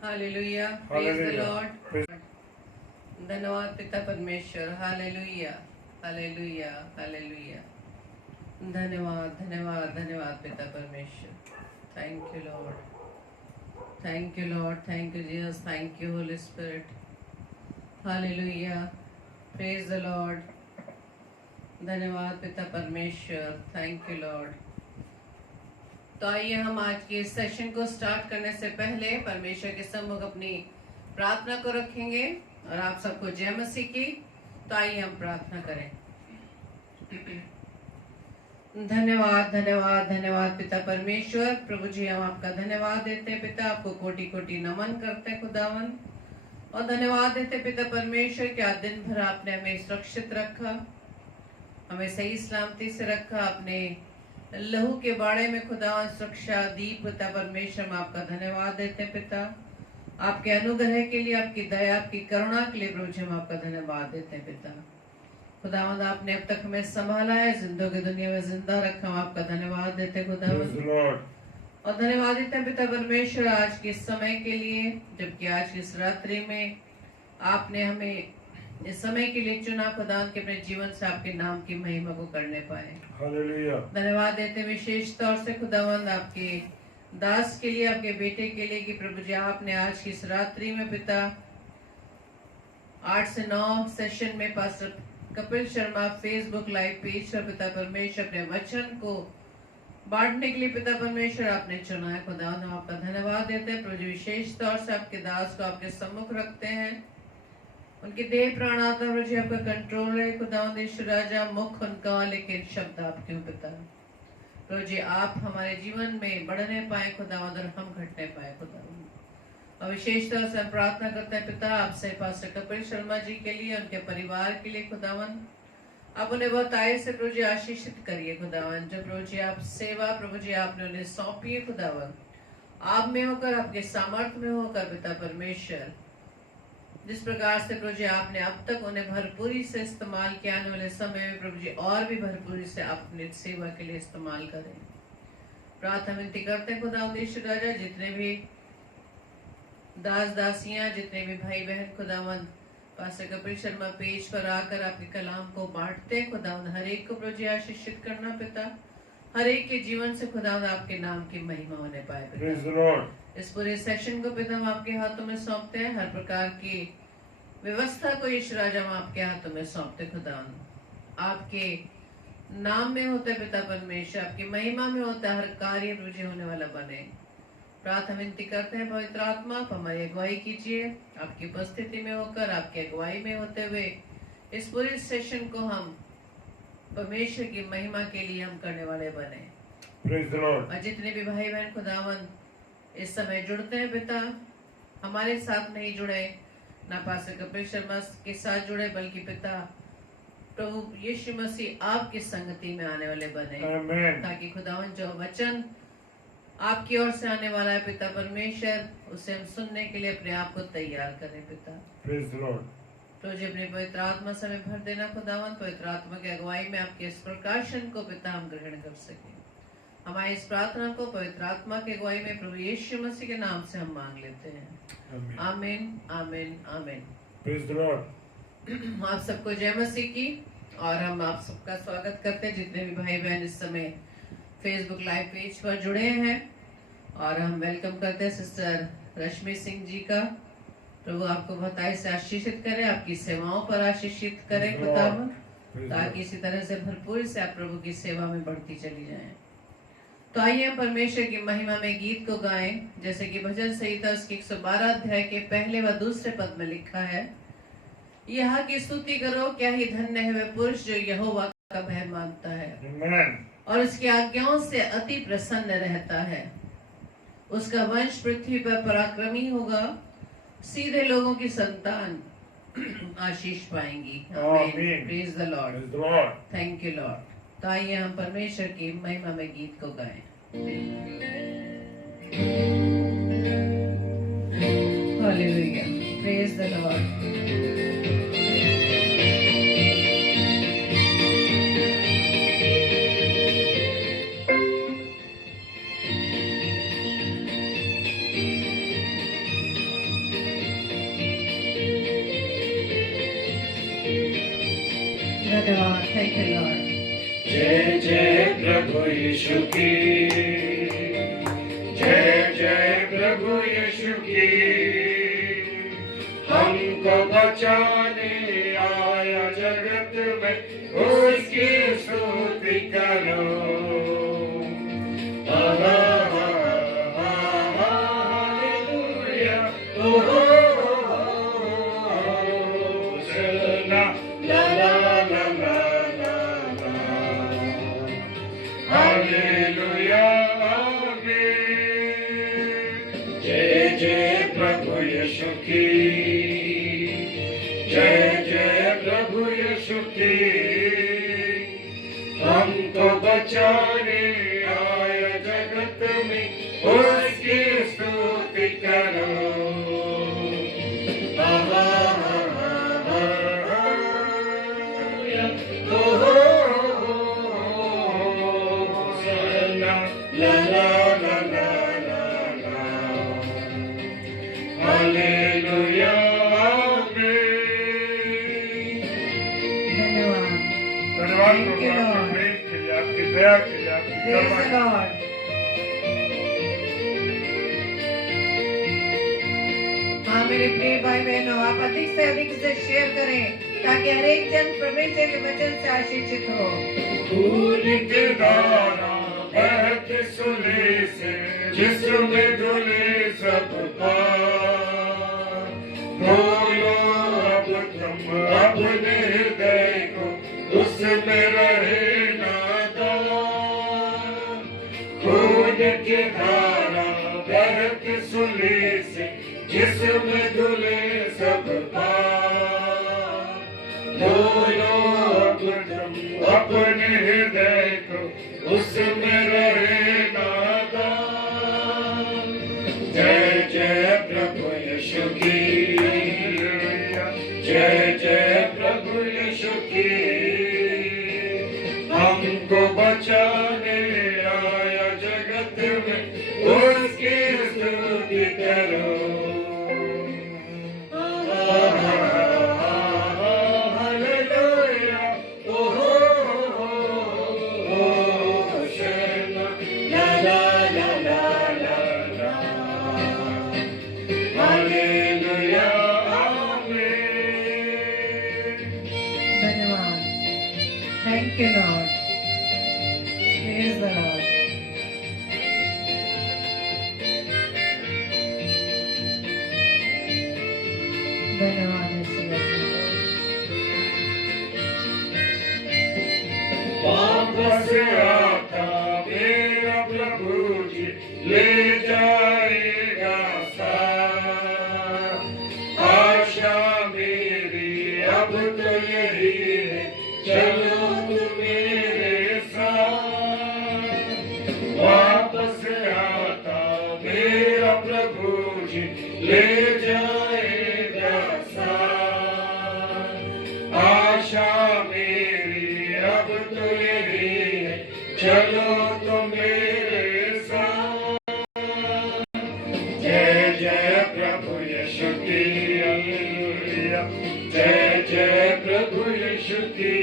Hallelujah, praise the Lord. धन्यवाद पिता परमेश्वर। Hallelujah, hallelujah, hallelujah. धन्यवाद, धन्यवाद, धन्यवाद पिता परमेश्वर। Thank you Lord, thank you Lord, thank you Jesus, thank you Holi spirit. Hallelujah, praise the Lord. धन्यवाद पिता परमेश्वर, थैंक यू लॉर्ड। तो आइए हम आज के इस सेशन को स्टार्ट करने से पहले परमेश्वर के सम्मुख अपनी प्रार्थना को रखेंगे और आप सबको जय मसीह की। तो आइए हम प्रार्थना करें। धन्यवाद, धन्यवाद, धन्यवाद पिता परमेश्वर। प्रभु जी हम आपका धन्यवाद देते हैं पिता, आपको कोटि कोटि नमन करते हैं खुदावन, और धन्यवाद देते पिता परमेश्वर कि आज दिन भर आपने हमें सुरक्षित रखा, हमें सही सलामती से रखा, अपने लहू के बाड़े में खुदावन सुरक्षा दी पिता परमेश्वर। हम आपका धन्यवाद देते हैं पिता, आपके अनुग्रह के लिए, आपकी दया, आपकी करुणा के लिए प्रभु जी हम आपका धन्यवाद देते हैं पिता। खुदावंद आपने अब तक हमें संभाला है, जिंदों की दुनिया में जिंदा रखा, हम आपका धन्यवाद देते हैं खुदावंद, और धन्यवाद देते हैं पिता परमेश्वर आज के समय के लिए, जबकि आज की इस रात्रि में आपने हमें इस समय के लिए चुना खुदावंद के अपने जीवन से आपके नाम की महिमा को करने पाए। हालेलुया। धन्यवाद देते विशेष तौर से खुदावंद आपके दास के लिए, आपके बेटे के लिए कि प्रभु जी आपने आज की इस रात्रि में पिता 8 से 9 सेशन में pastor Kapil Sharma Facebook live page पर पिता परमेश्वर अपने वचन को बांटने के लिए पिता परमेश्वर आपने चुना है। खुदावंद हम आपका धन्यवाद देते हैं प्रभु जी, विशेष तौर से आपके दास को आपके सम्मुख रखते हैं, उनके देह प्राण आत्मा प्रभु जी आपका कंट्रोल है खुदावंद यीशु राजा। मुख उनका लेकिन शब्द आपके हो पिता। प्रभु जी आप हमारे जीवन में बढ़ने पाए खुदावंद और हम घटने पाए खुदावंद, और विशेष तौर से हम प्रार्थना करते हैं पिता आपसे पास्टर कपिल शर्मा जी के लिए, उनके परिवार के लिए खुदावंद। आप उन्हें बहुत आय से प्रभु जी आशीषित करिए खुदावंद, जो प्रभु जी आप सेवा प्रभु जी आपने उन्हें सौंपी है खुदावंद, आप में होकर, आपके सामर्थ्य में होकर पिता परमेश्वर, जिस प्रकार से प्रभु जी आपने अब तक उन्हें भरपूरी से इस्तेमाल किया, आने वाले समय में प्रभु जी और भी भरपूरी से अपने सेवा के लिए इस्तेमाल करें। प्रार्थना विनती करते हैं खुदा यीशु राजा, जितने भी दास दासियां, जितने भी भाई बहन खुदावंद पास्टर कपिल शर्मा पेज पर आकर आपके कलाम को बांटते हैं खुदावंद, हर एक को प्रभु जी आशीषित करना पिता, हर एक के जीवन से खुदावंद आपके नाम की महिमा होने पाए पिता। इस पूरे सेशन को पिता हम आपके हाथों में सौंपते हैं, हर प्रकार की व्यवस्था को यीशु राजा हम आपके हाथों में सौंपते खुदावंद, आपके नाम में होता है पिता परमेश्वर, आपकी महिमा में होता है, हर कार्य रुझे होने वाला बने। प्रार्थना विनती करते हैं पवित्र आत्मा आप हमारी अगुवाई कीजिए, आपकी उपस्थिति में होकर, आपकी अगुवाई में होते हुए इस पूरे सेशन को हम परमेश्वर की महिमा के लिए हम करने वाले बने। Praise the Lord। और जितने भी भाई बहन खुदावंद इस समय जुड़ते हैं पिता, हमारे साथ नहीं जुड़े, ना पास्टर कपिल शर्मा के साथ जुड़े, बल्कि पिता प्रभु यीशु मसीह आपकी संगति में आने वाले बने, ताकि खुदावंद जो वचन आपकी ओर से आने वाला है पिता परमेश्वर, उसे हम सुनने के लिए अपने आप को तैयार करें पिता। Praise the Lord। तो जो अपने पवित्र आत्मा से हमें भर देना खुदावंद, पवित्र आत्मा की अगुवाई में आपके इस प्रकाशन को पिता हम ग्रहण कर सकें। हमारी इस प्रार्थना को पवित्र आत्मा की अगुवाई में प्रभु यीशु मसीह के नाम से हम मांग लेते हैं। आमीन, आमीन, आमीन। Praise the Lord। आप सबको जय मसीह की, और हम आप सबका स्वागत करते हैं जितने भी भाई बहन इस समय फेसबुक लाइव पेज पर जुड़े हैं, और हम वेलकम करते हैं सिस्टर रश्मि सिंह जी का। प्रभु आपको बहुत आय से आशीषित करे, आपकी सेवाओं पर आशीषित करे खुदावंद, ताकि इसी तरह से भरपूर से आप प्रभु की सेवा में बढ़ती चली जाएं। तो आइए हम परमेश्वर की महिमा में गीत को गाएं, जैसे कि भजन संहिता उसके 112 अध्याय के पहले व दूसरे पद में लिखा है, यहाँ की स्तुति करो, क्या ही धन्य है वह पुरुष जो यहोवा का भय मानता है और उसकी आज्ञाओं से अति प्रसन्न रहता है। उसका वंश पृथ्वी पर पराक्रमी होगा, सीधे लोगों की संतान आशीष पाएंगी। आमीन। Praise the Lord. Thank you Lord. तो आइए हम परमेश्वर की महिमा में गीत को गाएं। Hallelujah. Praise the Lord. Thank you, Lord. जय जय प्रभु यीशु की, जय जय प्रभु यीशु की, हमको बचाने आया जगत में, उसकी स्तुति करो। हालेलुया, ला ला ला ला ला ला, हालेलुया, जय जय प्रभु यीशु की, जय जय प्रभु यीशु की, हमको बचाने आया जगत में, उसकी स्तुति करो। ला ला ला ला ला ला, हालेलुया, धन्यवाद। धन्यवाद प्रभु आपके प्रेम के लिए, आपकी दया के लिए, आपकी Praise करुणा the के लिए। Lord. हाँ मेरे प्रिय भाई बहनों, आप अधिक से अधिक इसे शेयर करें ताकि हर एक जन परमेश्वर के वचन से आशीषित हो। खून की धारा बहती सुले से, जिसमें धुले सब पार, बोलो अब तुम अपने हृदय को, उसमें रहे नादान। खून की धारा बहती सुले से, जिसमें धुले सब पार, बोलो अब तुम अपने हृदय को, उसमें रहे नादान। जय जय प्रभु यीशु की, जय जय प्रभु यीशु की, हमको बचाने आया जगत में, उसकी स्तुति करो। Thank you, Lord. Praise the Lord. धन्यवाद वापस आता मेरा प्रभु जी, ले जाएगा साथ। आशा मेरी अब तो यही है, चलो तुम मेरे साथ। वापस आता मेरा प्रभु जी, ले जाएगा साथ। आशा मेरी अब तो यही है, चलो तुम मेरे साथ। जय जय प्रभु यीशु की, हालेलुया, जय जय प्रभु यीशु की,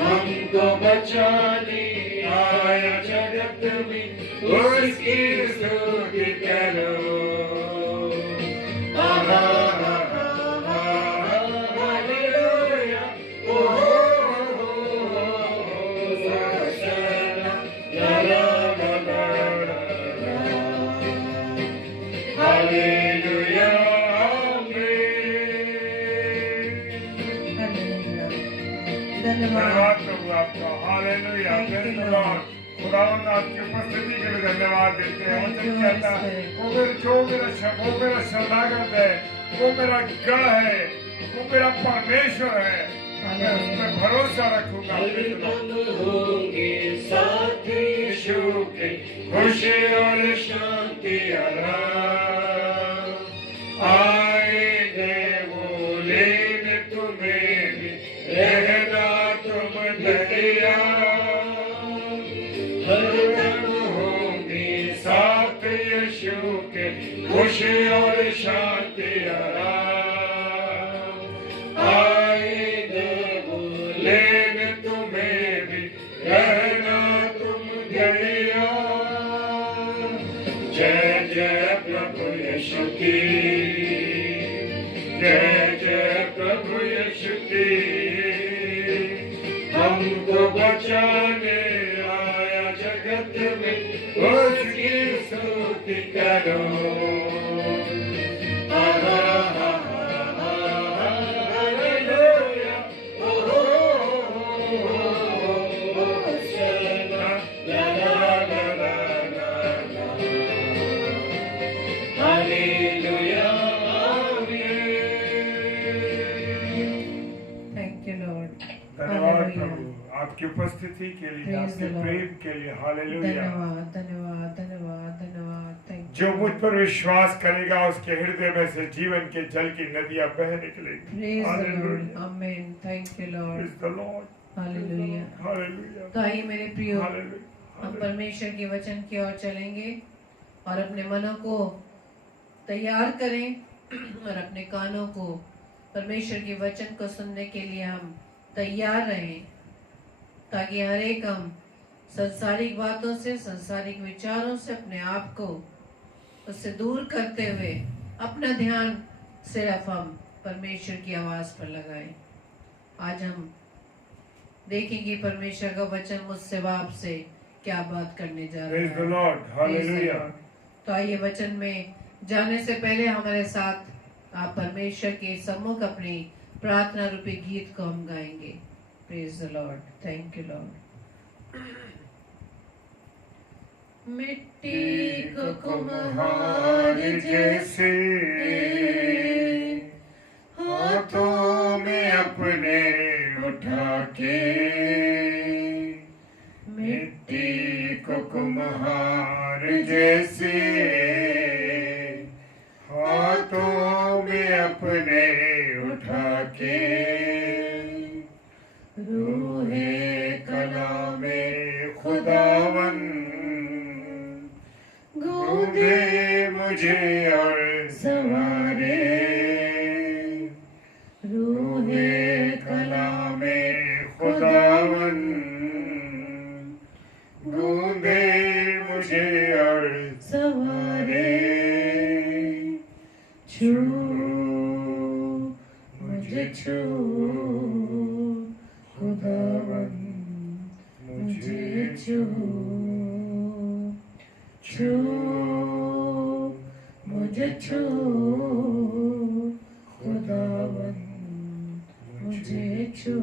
हमको बचाने आया जगत में, उसकी स्तुति करो। हालेलुया, ला ला ला ला ला, हालेलुया, धन्यवाद प्रभु आपका। Hallelujah, praise the Lord. खुदावंद आपकी उपस्थिति के लिए धन्यवाद देते हैं। वचन कहता है, जो मेरा शरणागत है, वो मेरा गढ़ है, वो मेरा परमेश्वर है, मैं उसमें भरोसा रखूंगा। होंगे साथ यीशु के, खुशी और शांति आराम, आएंगे वो लेने तुम्हें भी, रहना तुम डरिया। हरदम होंगे साथ यीशु के, खुशी और शांति आराम, आएंगे वो यीशु की, जय जय प्रभु यीशु की। हमको बचाने आया जगत में, उसकी स्तुति करो। आपकी उपस्थिति के लिए, आपके प्रेम के लिए हालेलुया। धन्यवाद धन्यवाद धन्यवाद धन्यवाद। थैंक जो मुझ पर विश्वास करेगा उसके हृदय में से जीवन के जल की नदियां बह निकलेंगी। यू आमीन। Thank you Lord. Hallelujah hallelujah. तो आइए मेरे प्रियो, हम परमेश्वर के वचन की ओर चलेंगे और अपने मनों को तैयार करें और अपने कानों को परमेश्वर के वचन को सुनने के लिए हम तैयार रहें, ताकि हर एक हम संसारिक बातों से, संसारिक विचारों से अपने आप को उससे दूर करते हुए अपना ध्यान सिर्फ हम परमेश्वर की आवाज पर लगाएं। आज हम देखेंगे परमेश्वर का वचन मुझसे व आपसे क्या बात करने जा रहा है। हालेलुया। तो आइए वचन में जाने से पहले हमारे साथ आप परमेश्वर के सम्मुख अपनी प्रार्थना रूपी गीत को हम गाएंगे। Praise the Lord. Thank you Lord. मिट्टी को कुम्हार जैसे हाथों में अपने उठा के, मिट्टी को कुम्हार जैसे हाथों में अपने उठा के, रूहे कला में खुदावन गूंदे मुझे और सवारे, रूहे कला में खुदावन गूंदे मुझे और सवारे, छू मुझे छू खुदावन मुझे छू, छू मुझे छू खुदावन मुझे छू,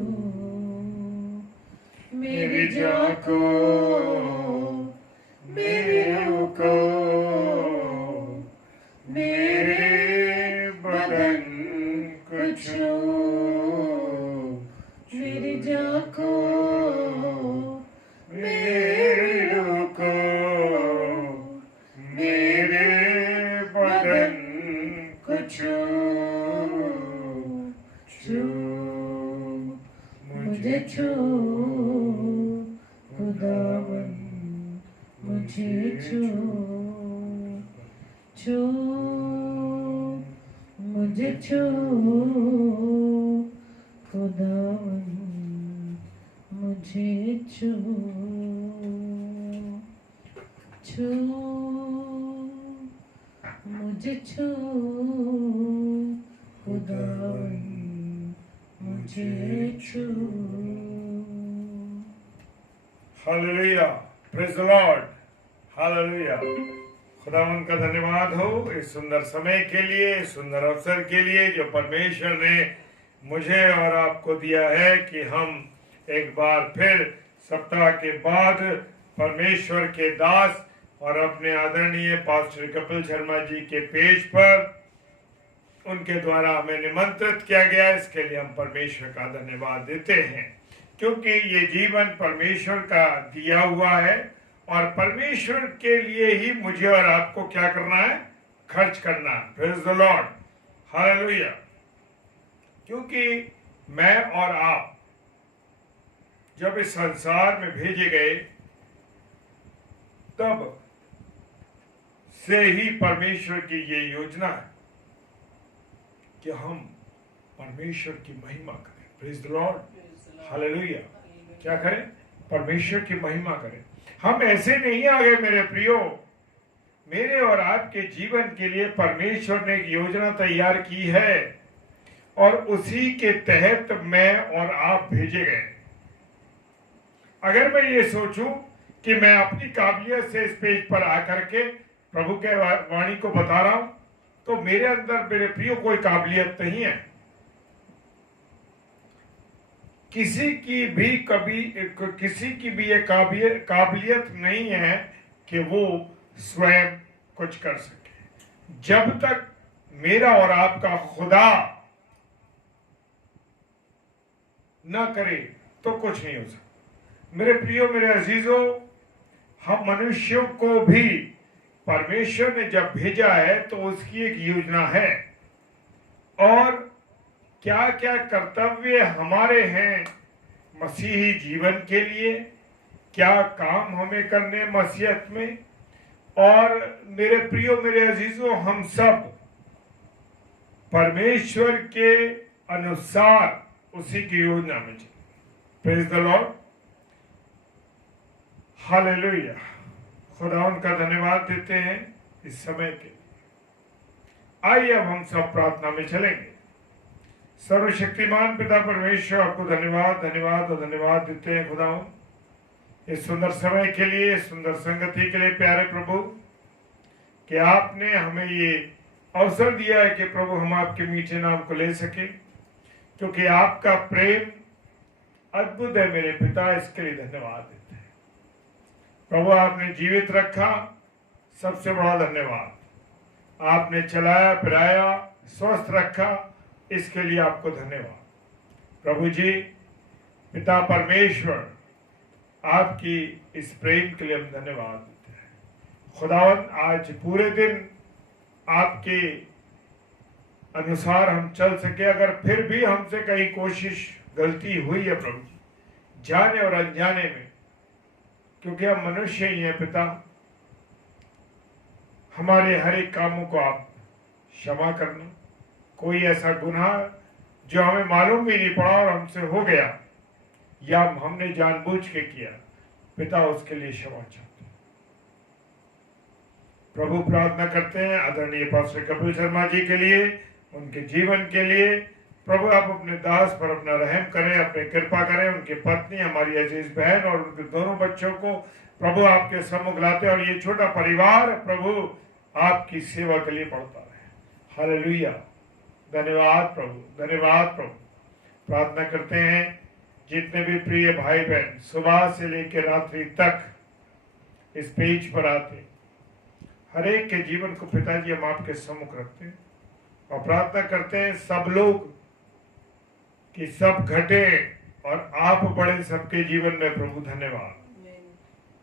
मेरी जान को मेरी रूह को मेरे बदन को छू, मेरी जान को मेरी रूह को मेरे बदन को छू, छू मुझे छू खुदावन मुझे छू, छू मुझे छू खुदावन मुझे छू, छू मुझे छू खुदावन मुझे छू। Hallelujah. Praise the Lord. Hallelujah. खुदावन का धन्यवाद हो इस सुंदर समय के लिए, इस सुंदर अवसर के लिए जो परमेश्वर ने मुझे और आपको दिया है कि हम एक बार फिर सप्ताह के बाद परमेश्वर के दास और अपने आदरणीय पास्टर कपिल शर्मा जी के पेज पर उनके द्वारा हमें निमंत्रित किया गया। इसके लिए हम परमेश्वर का धन्यवाद देते हैं, क्योंकि ये जीवन परमेश्वर का दिया हुआ है और परमेश्वर के लिए ही मुझे और आपको क्या करना है, खर्च करना है। Praise the Lord. हालेलुया। क्योंकि मैं और आप जब इस संसार में भेजे गए तब से ही परमेश्वर की ये योजना है कि हम परमेश्वर की महिमा करें। Praise the Lord. हालेलुया। क्या करें? परमेश्वर की महिमा करें। हम ऐसे नहीं आ गए मेरे प्रियो मेरे और आपके जीवन के लिए परमेश्वर ने एक योजना तैयार की है और उसी के तहत मैं और आप भेजे गए। अगर मैं ये सोचूं कि मैं अपनी काबिलियत से इस पेज पर आकर के प्रभु के वाणी को बता रहा हूं, तो मेरे अंदर मेरे प्रियो कोई काबिलियत नहीं है। किसी की भी ये काबिलियत नहीं है कि वो स्वयं कुछ कर सके। जब तक मेरा और आपका खुदा ना करे तो कुछ नहीं हो सकता। मेरे प्रियो, मेरे अजीजों, हम मनुष्यों को भी परमेश्वर ने जब भेजा है तो उसकी एक योजना है और क्या क्या कर्तव्य हमारे हैं मसीही जीवन के लिए, क्या काम हमें करने मसीहत में। और मेरे प्रियो, मेरे अजीजों, हम सब परमेश्वर के अनुसार उसी की योजना में चले। Praise the Lord, hallelujah. खुदा उनका धन्यवाद देते हैं इस समय के। आइए अब हम सब प्रार्थना में चलेंगे। सर्वशक्तिमान पिता परमेश्वर, आपको धन्यवाद धन्यवाद और धन्यवाद देते हैं खुदाओं, इस सुंदर समय के लिए, इस सुंदर संगति के लिए। प्यारे प्रभु, कि आपने हमें ये अवसर दिया है कि प्रभु हम आपके मीठे नाम को ले सके, क्योंकि आपका प्रेम अद्भुत है मेरे पिता, इसके लिए धन्यवाद देते हैं। प्रभु, आपने जीवित रखा, सबसे बड़ा धन्यवाद। आपने चलाया फिराया, स्वस्थ रखा, इसके लिए आपको धन्यवाद। प्रभु जी, पिता परमेश्वर, आपकी इस प्रेम के लिए हम धन्यवाद देते हैं। खुदावन, आज पूरे दिन आपके अनुसार हम चल सके। अगर फिर भी हमसे कहीं कोशिश गलती हुई है प्रभु जी, जाने और अनजाने में, क्योंकि हम मनुष्य ही हैं पिता, हमारे हर एक कामों को आप क्षमा करना। कोई ऐसा गुनाह जो हमें मालूम भी नहीं पड़ा और हमसे हो गया या हमने जानबूझ के किया, पिता उसके लिए क्षमा चाहते हैं। प्रभु, प्रार्थना करते हैं आदरणीय पास्टर कपिल शर्मा जी के लिए, उनके जीवन के लिए। प्रभु, आप अपने दास पर अपना रहम करें, अपनी कृपा करें। उनकी पत्नी, हमारी अजीज बहन और उनके दोनों बच्चों को प्रभु आपके सम्मुख लाते, और ये छोटा परिवार प्रभु आपकी सेवा के लिए पड़ता रहे। हालेलुया। धन्यवाद प्रभु, धन्यवाद प्रभु। प्रार्थना करते हैं जितने भी प्रिय भाई बहन सुबह से लेकर रात्रि तक इस पेज पर आते, हर एक के जीवन को पिताजी हम आपके सम्मुख रखते हैं और प्रार्थना करते हैं सब लोग कि सब घटे और आप बढ़े सबके जीवन में। प्रभु धन्यवाद।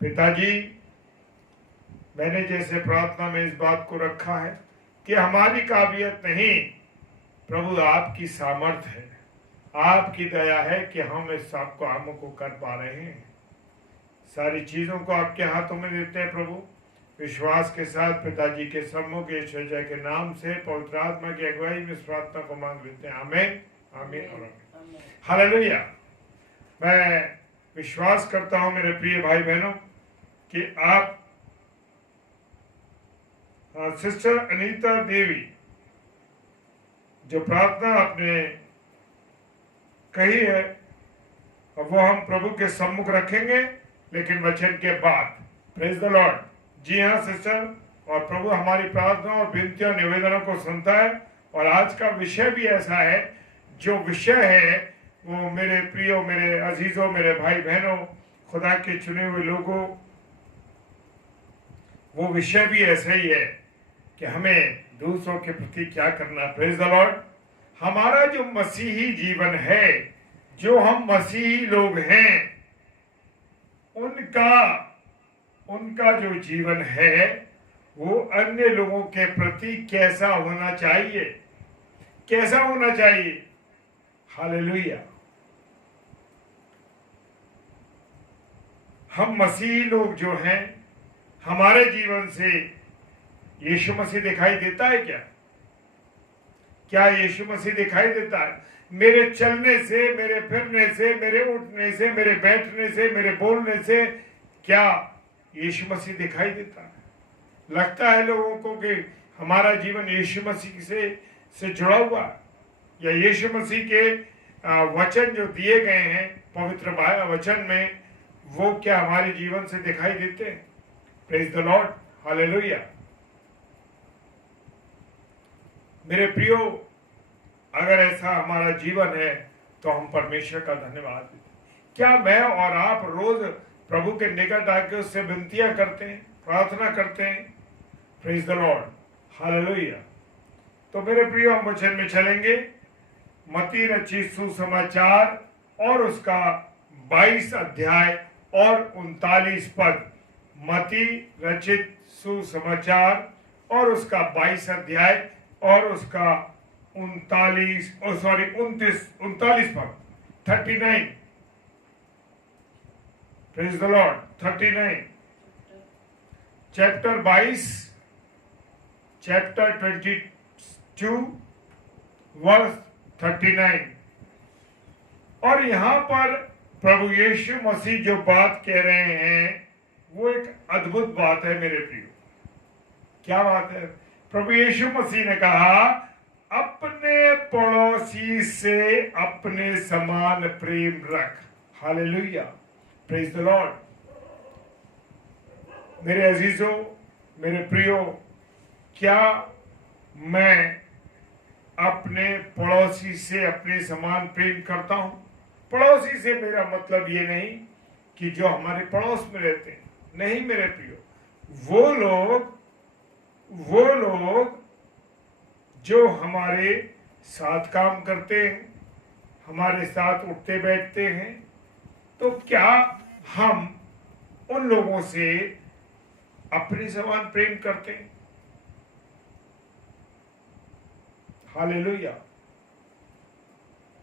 पिताजी, मैंने जैसे प्रार्थना में इस बात को रखा है कि हमारी काबिलियत नहीं प्रभु, आपकी सामर्थ है, आपकी दया है कि हम इस सब कामों को कर पा रहे हैं। सारी चीजों को आपके हाथों में देते हैं प्रभु, विश्वास के साथ पिताजी के सम्मुख यीशु के नाम से पवित्र आत्मा की अगुवाई में इस प्रार्थना को मांग लेते हैं। आमीन, आमीन और आमीन। हालेलुया। मैं विश्वास करता हूं मेरे प्रिय भाई बहनों कि आप सिस्टर अनीता देवी जो प्रार्थना आपने कही है, वो हम प्रभु के सम्मुख रखेंगे, लेकिन वचन के बाद। Praise the Lord. जी हाँ सिस्टर, और प्रभु हमारी प्रार्थना और विनतियों निवेदनों को सुनता है। और आज का विषय भी ऐसा है, जो विषय है वो मेरे प्रियो, मेरे अजीजों, मेरे भाई बहनों, खुदा के चुने हुए लोगों, वो विषय भी ऐसा ही है कि हमें दूसरों के प्रति क्या करना। Praise the Lord. हमारा जो मसीही जीवन है, जो हम मसीही लोग हैं, उनका जो जीवन है वो अन्य लोगों के प्रति कैसा होना चाहिए, कैसा होना चाहिए। हालेलुया। हम मसीही लोग जो हैं, हमारे जीवन से यीशु मसीह दिखाई देता है क्या? क्या यीशु मसीह दिखाई देता है? मेरे चलने से, मेरे फिरने से, मेरे उठने से, मेरे बैठने से, मेरे बोलने से क्या यीशु मसीह दिखाई देता है? लगता है लोगों को कि हमारा जीवन यीशु मसीह से जुड़ा हुआ है, या यीशु मसीह के वचन जो दिए गए हैं पवित्र वचन में, वो क्या हमारे जीवन से दिखाई देते हैं? Praise the Lord, hallelujah. मेरे प्रियो, अगर ऐसा हमारा जीवन है तो हम परमेश्वर का धन्यवाद देते हैं। क्या मैं और आप रोज प्रभु के निकट आके उससे विनतियां करते हैं, प्रार्थना करते हैं? Praise the Lord, hallelujah. तो मेरे प्रियो, हम वचन में चलेंगे। मत्ती रचित सुसमाचार और उसका 22 अध्याय और 39 पद। मत्ती रचित सुसमाचार और उसका 22 अध्याय और उसका 39 पद, 39। Praise the lord, 39 chapter 22 chapter 22 verse 39। और यहां पर प्रभु यीशु मसीह जो बात कह रहे हैं वो एक अद्भुत बात है मेरे प्रियो। क्या बात है? प्रभु यीशु मसीह ने कहा, अपने पड़ोसी से अपने समान प्रेम रख। Hallelujah, praise the Lord. मेरे अजीजों, मेरे प्रियो, क्या मैं अपने पड़ोसी से अपने समान प्रेम करता हूं? पड़ोसी से मेरा मतलब ये नहीं कि जो हमारे पड़ोस में रहते हैं, नहीं मेरे प्रियो, वो लोग जो हमारे साथ काम करते हैं, हमारे साथ उठते बैठते हैं। तो क्या हम उन लोगों से अपने समान प्रेम करते हैं? हालेलुया।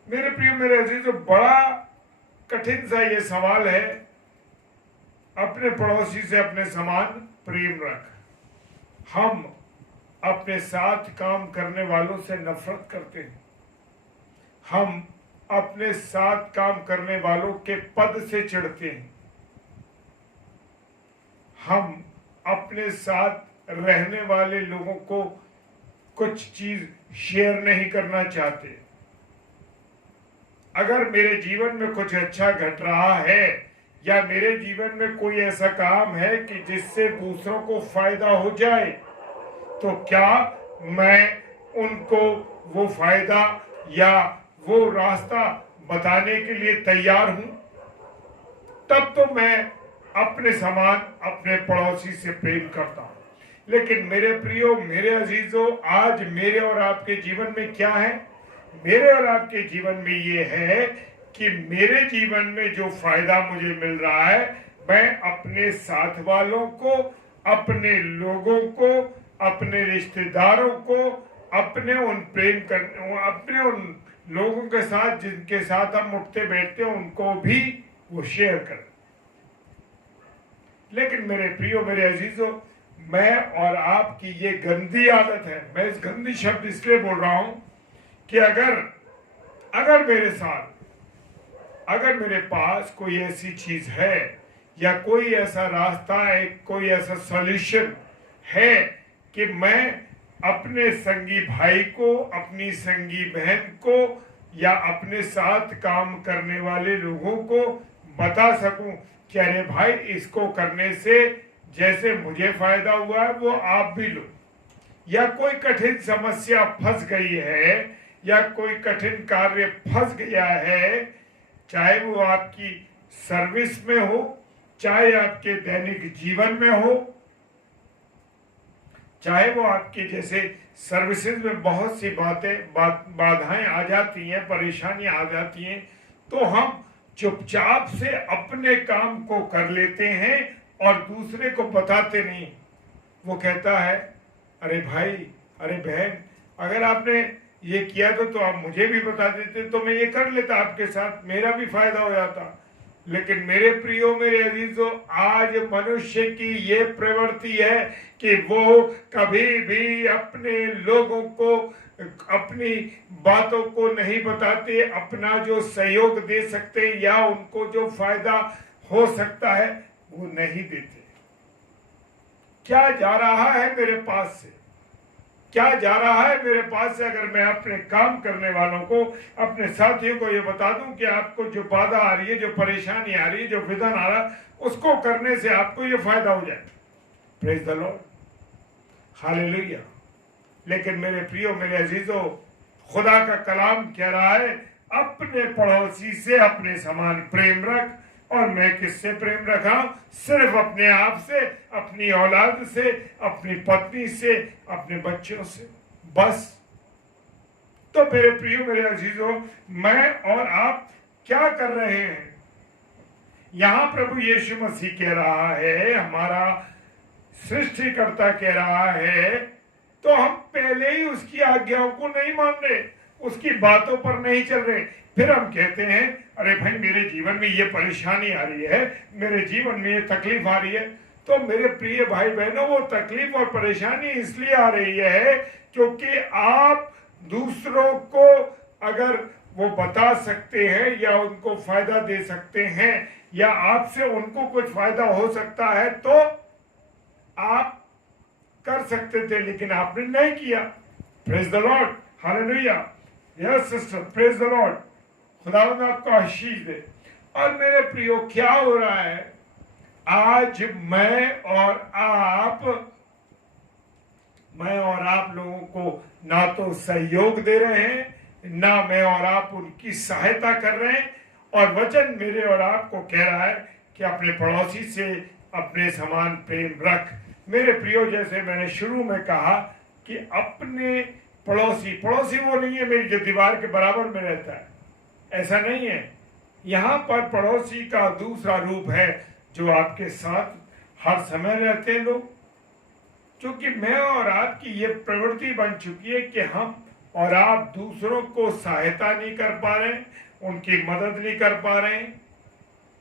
मेरे प्रिय, मेरे अजीजों, बड़ा कठिन सा ये सवाल है। अपने पड़ोसी से अपने समान प्रेम रख। हम अपने साथ काम करने वालों से नफरत करते हैं। हम अपने साथ काम करने वालों के पद से चिढ़ते हैं। हम अपने साथ रहने वाले लोगों को कुछ चीज शेयर नहीं करना चाहते। अगर मेरे जीवन में कुछ अच्छा घट रहा है या मेरे जीवन में कोई ऐसा काम है कि जिससे दूसरों को फायदा हो जाए, तो क्या मैं उनको वो फायदा या वो रास्ता बताने के लिए तैयार हूं? तब तो मैं अपने समान अपने पड़ोसी से प्रेम करता हूं। लेकिन मेरे प्रियो, मेरे अजीजों, आज मेरे और आपके जीवन में क्या है? मेरे और आपके जीवन में ये है कि मेरे जीवन में जो फायदा मुझे मिल रहा है, मैं अपने साथ वालों को, अपने लोगों को, अपने रिश्तेदारों को, अपने उन लोगों के साथ जिनके साथ हम उठते बैठते हैं, उनको भी वो शेयर करें। लेकिन मेरे प्रियो, मेरे अजीजों, मैं और आपकी ये गंदी आदत है। मैं इस गंदी शब्द इसलिए बोल रहा हूं कि अगर मेरे साथ, अगर मेरे पास कोई ऐसी चीज है या कोई ऐसा रास्ता है, कोई ऐसा सॉल्यूशन है कि मैं अपने संगी भाई को, अपनी संगी बहन को या अपने साथ काम करने वाले लोगों को बता सकूं कि अरे भाई, इसको करने से जैसे मुझे फायदा हुआ है वो आप भी लो, या कोई कठिन समस्या फंस गई है या कोई कठिन कार्य फंस गया है, चाहे वो आपकी सर्विस में हो, चाहे आपके दैनिक जीवन में हो, चाहे वो आपके जैसे सर्विसेज में बहुत सी बाधाएं आ जाती हैं, परेशानियां आ जाती हैं, तो हम चुपचाप से अपने काम को कर लेते हैं और दूसरे को बताते नहीं। वो कहता है, अरे भाई, अरे बहन, अगर आपने ये किया तो आप मुझे भी बता देते तो मैं ये कर लेता, आपके साथ मेरा भी फायदा हो जाता। लेकिन मेरे प्रियो, मेरे अजीजों, आज मनुष्य की ये प्रवृत्ति है कि वो कभी भी अपने लोगों को, अपनी बातों को नहीं बताते, अपना जो सहयोग दे सकते या उनको जो फायदा हो सकता है वो नहीं देते। क्या जा रहा है मेरे पास से, क्या जा रहा है मेरे पास से। अगर मैं अपने काम करने वालों को, अपने साथियों को ये बता दूं कि आपको जो बाधा आ रही है, जो परेशानी आ रही है, जो विघन आ रहा है, उसको करने से आपको ये फायदा हो जाए। Praise the Lord, hallelujah. लेकिन मेरे प्रियो, मेरे अजीजों, खुदा का कलाम कह रहा है अपने पड़ोसी से अपने समान प्रेम रख। और मैं किससे प्रेम रखा? सिर्फ अपने आप से, अपनी औलाद से, अपनी पत्नी से, अपने बच्चों से, बस। तो मेरे प्रियो, मेरे अजीजों, मैं और आप क्या कर रहे हैं? यहां प्रभु यीशु मसीह कह रहा है, हमारा सृष्टिकर्ता कह रहा है, तो हम पहले ही उसकी आज्ञाओं को नहीं मान रहे, उसकी बातों पर नहीं चल रहे। फिर हम कहते हैं अरे भाई मेरे जीवन में ये परेशानी आ रही है, मेरे जीवन में ये तकलीफ आ रही है। तो मेरे प्रिय भाई बहनों, वो तकलीफ और परेशानी इसलिए आ रही है क्योंकि आप दूसरों को अगर वो बता सकते हैं या उनको फायदा दे सकते हैं या आपसे उनको कुछ फायदा हो सकता है तो आप कर सकते थे, लेकिन आपने नहीं किया। Praise the Lord, hallelujah. Yes sister, praise the Lord. खुदावंद आपको आशीष दे। और मेरे प्रियो, क्या हो रहा है आज? मैं और आप लोगों को ना तो सहयोग दे रहे हैं, ना मैं और आप उनकी सहायता कर रहे हैं। और वचन मेरे और आपको कह रहा है कि अपने पड़ोसी से अपने समान प्रेम रख। मेरे प्रियो, जैसे मैंने शुरू में कहा कि अपने पड़ोसी वो नहीं है मेरी जो दीवार के बराबर में रहता है, ऐसा नहीं है। यहां पर पड़ोसी का दूसरा रूप है जो आपके साथ हर समय रहते हैं लोग। क्योंकि मैं और आपकी ये प्रवृत्ति बन चुकी है कि हम और आप दूसरों को सहायता नहीं कर पा रहे, उनकी मदद नहीं कर पा रहे,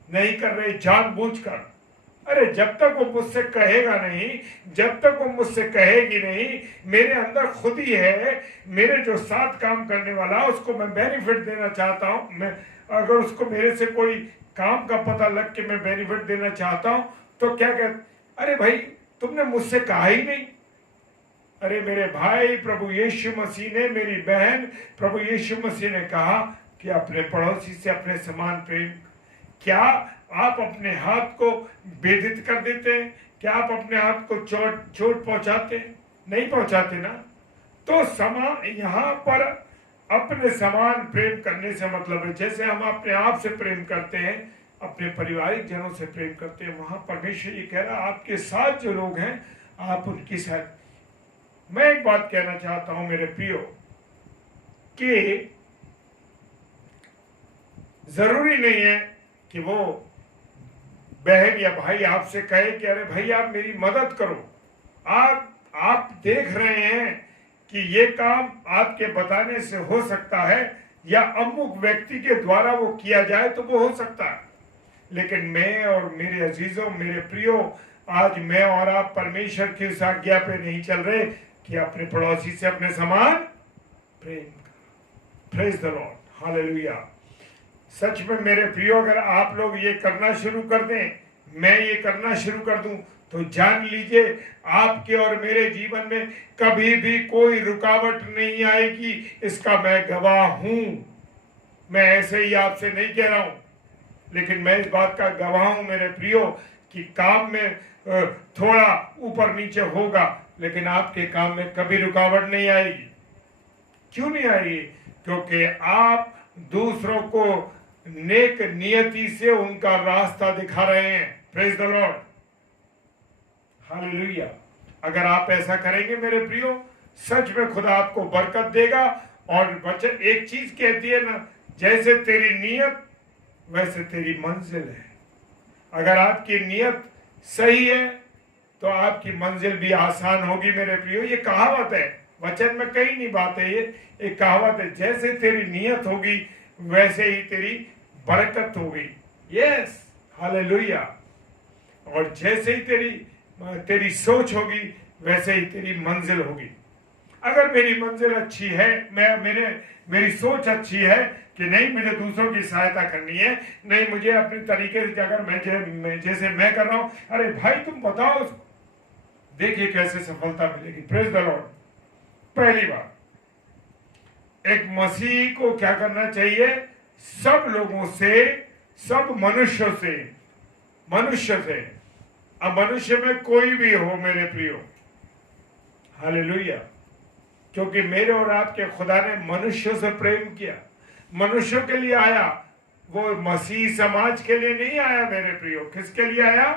नहीं कर रहे जानबूझकर। अरे जब तक वो मुझसे कहेगा नहीं, जब तक वो मुझसे कहेगी नहीं, मेरे अंदर खुद ही है, मेरे जो साथ काम करने वाला उसको मैं बेनिफिट देना चाहता हूं। मैं अगर उसको मेरे से कोई काम का पता लग के मैं बेनिफिट देना चाहता हूं तो क्या कहते, अरे भाई तुमने मुझसे कहा ही नहीं। अरे मेरे भाई, प्रभु यीशु मसीह ने, मेरी बहन, प्रभु यीशु मसीह ने कहा कि अपने पड़ोसी से अपने समान प्रेम। क्या आप अपने हाथ को भेदित कर देते हैं? क्या आप अपने हाथ को चोट पहुंचाते हैं? नहीं पहुंचाते ना। तो समान, यहां पर अपने समान प्रेम करने से मतलब है जैसे हम अपने आप से प्रेम करते हैं, अपने पारिवारिक जनों से प्रेम करते हैं, वहां परमेश्वर ये कह रहा है आपके साथ जो लोग हैं आप उनके साथ। मैं एक बात कहना चाहता हूं मेरे प्रियो कि जरूरी नहीं है कि वो बहन या भाई आपसे कहे कि अरे भाई आप मेरी मदद करो। आप देख रहे हैं कि ये काम आपके बताने से हो सकता है या अमुक व्यक्ति के द्वारा वो किया जाए तो वो हो सकता है। लेकिन मैं और मेरे अजीजों, मेरे प्रियो, आज मैं और आप परमेश्वर की उस आज्ञा पे नहीं चल रहे कि अपने पड़ोसी से अपने समान प्रेम करो। Praise the Lord, hallelujah. सच में मेरे प्रियो, अगर आप लोग ये करना शुरू कर दें, मैं ये करना शुरू कर दूं, तो जान लीजिए आपके और मेरे जीवन में कभी भी कोई रुकावट नहीं आएगी। इसका मैं गवाह हूं। मैं ऐसे ही आपसे नहीं कह रहा हूं, लेकिन मैं इस बात का गवाह हूं मेरे प्रियो कि काम में थोड़ा ऊपर नीचे होगा, लेकिन आपके काम में कभी रुकावट नहीं आएगी। क्यों नहीं आएगी? क्योंकि आप दूसरों को नेक नियति से उनका रास्ता दिखा रहे हैं। Praise the Lord, hallelujah. अगर आप ऐसा करेंगे मेरे प्रियो, सच में खुदा आपको बरकत देगा। और बच्चे, एक चीज कहती है ना, जैसे तेरी नियत वैसे तेरी मंजिल है। अगर आपकी नियत सही है तो आपकी मंजिल भी आसान होगी मेरे प्रियो। ये कहावत है, वचन में कहीं नहीं बात है, ये एक कहावत है। जैसे तेरी नियत होगी वैसे ही तेरी बरकत होगी। Yes, hallelujah. और जैसे ही तेरी सोच होगी वैसे ही तेरी मंजिल होगी। अगर मेरी मंजिल अच्छी है, मेरी सोच अच्छी है कि नहीं मुझे दूसरों की सहायता करनी है, नहीं मुझे अपने तरीके से, अगर मैं जैसे मैं कर रहा हूं, अरे भाई तुम बताओ देखिए कैसे सफलता मिलेगी। Praise the Lord. पहली बात, एक मसीह को क्या करना चाहिए? सब लोगों से, सब मनुष्यों से, अब मनुष्य में कोई भी हो मेरे प्रियो, हालेलुया, क्योंकि मेरे और आपके खुदा ने मनुष्यों से प्रेम किया, मनुष्यों के लिए आया। वो मसीह समाज के लिए नहीं आया मेरे प्रियो। किसके लिए आया?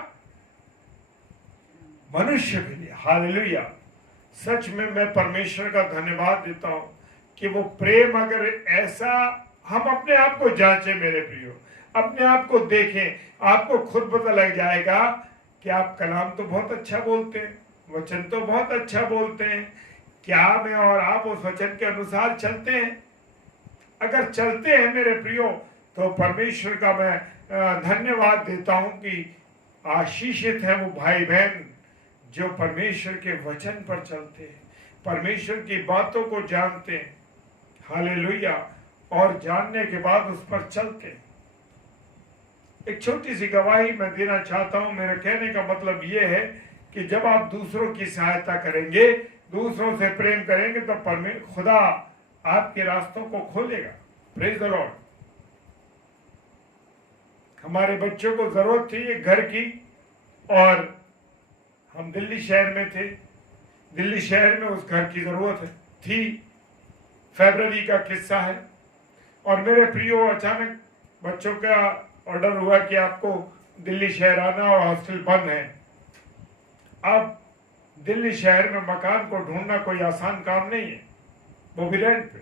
मनुष्य के लिए। हालेलुया। सच में मैं परमेश्वर का धन्यवाद देता हूं कि वो प्रेम, अगर ऐसा हम अपने आप को जांचें मेरे प्रियो, अपने आप को देखें, आपको खुद पता लग जाएगा कि आप कलाम तो बहुत अच्छा बोलते हैं, वचन तो बहुत अच्छा बोलते हैं, क्या मैं और आप उस वचन के अनुसार चलते हैं? अगर चलते हैं मेरे प्रियो, तो परमेश्वर का मैं धन्यवाद देता हूं कि आशीषित है वो भाई बहन जो परमेश्वर के वचन पर चलते हैं, परमेश्वर की बातों को जानते हैं, हालेलुया, और जानने के बाद उस पर चलते हैं। एक छोटी सी गवाही मैं देना चाहता हूं। मेरे कहने का मतलब यह है कि जब आप दूसरों की सहायता करेंगे, दूसरों से प्रेम करेंगे, तो खुदा आपके रास्तों को खोलेगा। Praise the Lord. हमारे बच्चों को जरूरत थी एक घर की, और हम दिल्ली शहर में थे। दिल्ली शहर में उस घर की जरूरत थी। फरवरी का किस्सा है। और मेरे प्रियो, अचानक बच्चों का ऑर्डर हुआ कि आपको दिल्ली शहर आना और हॉस्टल बंद है। अब दिल्ली शहर में मकान को ढूंढना कोई आसान काम नहीं है, वो भी रेंट पे।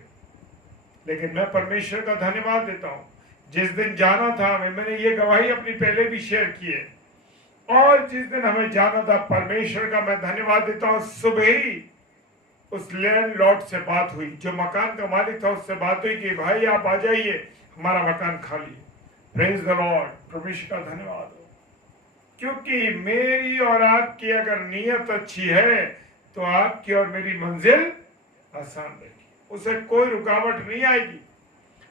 लेकिन मैं परमेश्वर का धन्यवाद देता हूं, जिस दिन जाना था, मैंने ये गवाही अपनी पहले भी शेयर की है, और जिस दिन हमें जाना था, परमेश्वर का मैं धन्यवाद देता हूं, सुबह ही उस लैंडलॉर्ड से बात हुई, जो मकान का मालिक था, उससे बात हुई कि भाई आप आ जाइए, हमारा मकान खाली है। Praise the Lord. परमेश्वर का धन्यवाद हो, क्योंकि मेरी और आपकी अगर नीयत अच्छी है तो आपकी और मेरी मंजिल आसान रहेगी, उसे कोई रुकावट नहीं आएगी।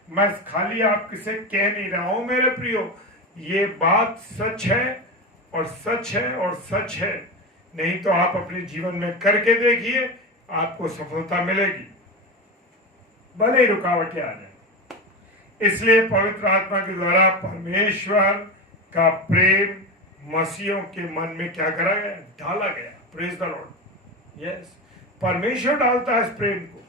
मैं खाली आप किसे कह नहीं रहा हूं मेरे प्रियो, ये बात सच है और सच है और सच है। नहीं तो आप अपने जीवन में करके देखिए, आपको सफलता मिलेगी, भले ही रुकावटें आ जाए। इसलिए पवित्र आत्मा के द्वारा परमेश्वर का प्रेम मसीहों के मन में क्या करा गया? डाला गया। Praise the Lord. यस, परमेश्वर डालता है इस प्रेम को,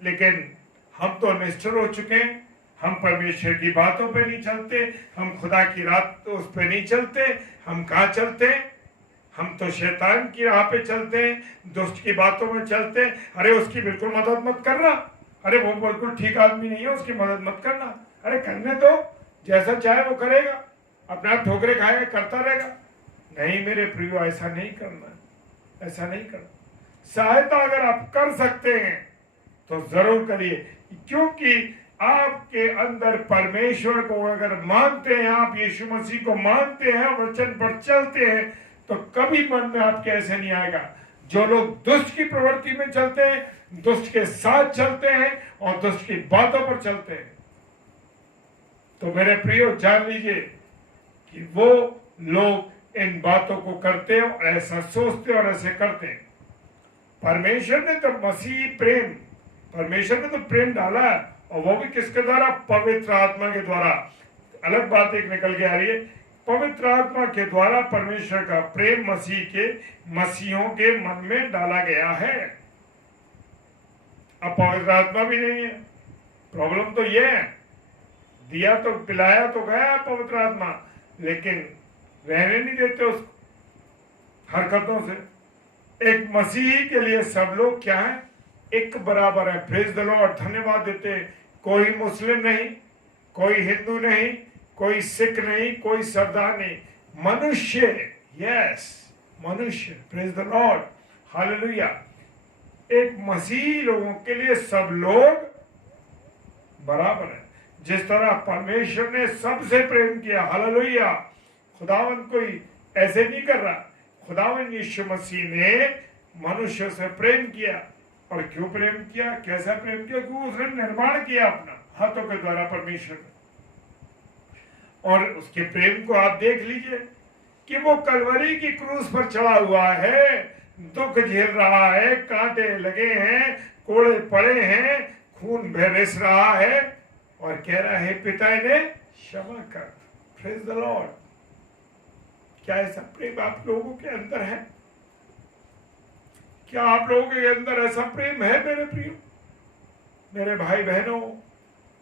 लेकिन हम तो निष्ठुर हो चुके हैं। हम परमेश्वर की बातों पे नहीं चलते, हम खुदा की रात तो उस पे नहीं चलते। हम कहाँ चलते हैं? हम तो शैतान की राह पे चलते हैं, दुष्ट की बातों में चलते हैं। अरे उसकी बिल्कुल मदद मत करना, अरे वो बिल्कुल ठीक आदमी नहीं है, उसकी मदद मत करना, अरे करने दो, जैसा चाहे वो करेगा, अपने आप ठोकरे खाएगा, करता रहेगा। नहीं मेरे प्रियो, ऐसा नहीं करना, ऐसा नहीं करना। सहायता अगर आप कर सकते हैं तो जरूर करिए, क्योंकि आपके अंदर परमेश्वर को अगर मानते हैं, आप यीशु मसीह को मानते हैं, वचन पर चलते हैं, तो कभी मन में आपके ऐसे नहीं आएगा। जो लोग दुष्ट की प्रवृत्ति में चलते हैं, दुष्ट के साथ चलते हैं और दुष्ट की बातों पर चलते हैं, तो मेरे प्रियो जान लीजिए कि वो लोग इन बातों को करते हैं और ऐसा सोचते और ऐसे करते हैं। परमेश्वर ने तो परमेश्वर ने तो प्रेम डाला है, और वो भी किसके द्वारा? पवित्र आत्मा के द्वारा। अलग बात एक निकल के आ रही है, पवित्र आत्मा के द्वारा परमेश्वर का प्रेम मसीहों के मन में डाला गया है। अब पवित्र आत्मा भी नहीं है। प्रॉब्लम तो ये है, दिया तो पिलाया तो गया पवित्र आत्मा, लेकिन रहने नहीं देते उस हरकतों से। एक मसीही के लिए सब लोग क्या है? एक बराबर है। Praise the Lord. धन्यवाद देते। कोई मुस्लिम नहीं, कोई हिंदू नहीं, कोई सिख नहीं, कोई सरदार नहीं, मनुष्य। यस, मनुष्य। Praise the Lord. हालेलुया। एक मसीही लोगों के लिए सब लोग बराबर है। जिस तरह परमेश्वर ने सबसे प्रेम किया, हालेलुया, खुदावन कोई ऐसे नहीं कर रहा। खुदावन यीशु मसीह ने मनुष्य से प्रेम किया। और क्यों प्रेम किया? कैसा प्रेम किया? क्योंकि उसने निर्माण किया अपना हाथों के द्वारा परमेश्वर ने। और उसके प्रेम को आप देख लीजिए कि वो कलवरी की क्रूस पर चढ़ा हुआ है, दुख झेल रहा है, कांटे लगे हैं, कोड़े पड़े हैं, खून बरस रहा है और कह रहा है पिता इन्हें क्षमा कर। Praise the Lord. क्या ऐसा प्रेम आप लोगों के अंदर है? क्या आप लोगों के अंदर ऐसा प्रेम है मेरे प्रियो, मेरे भाई बहनों?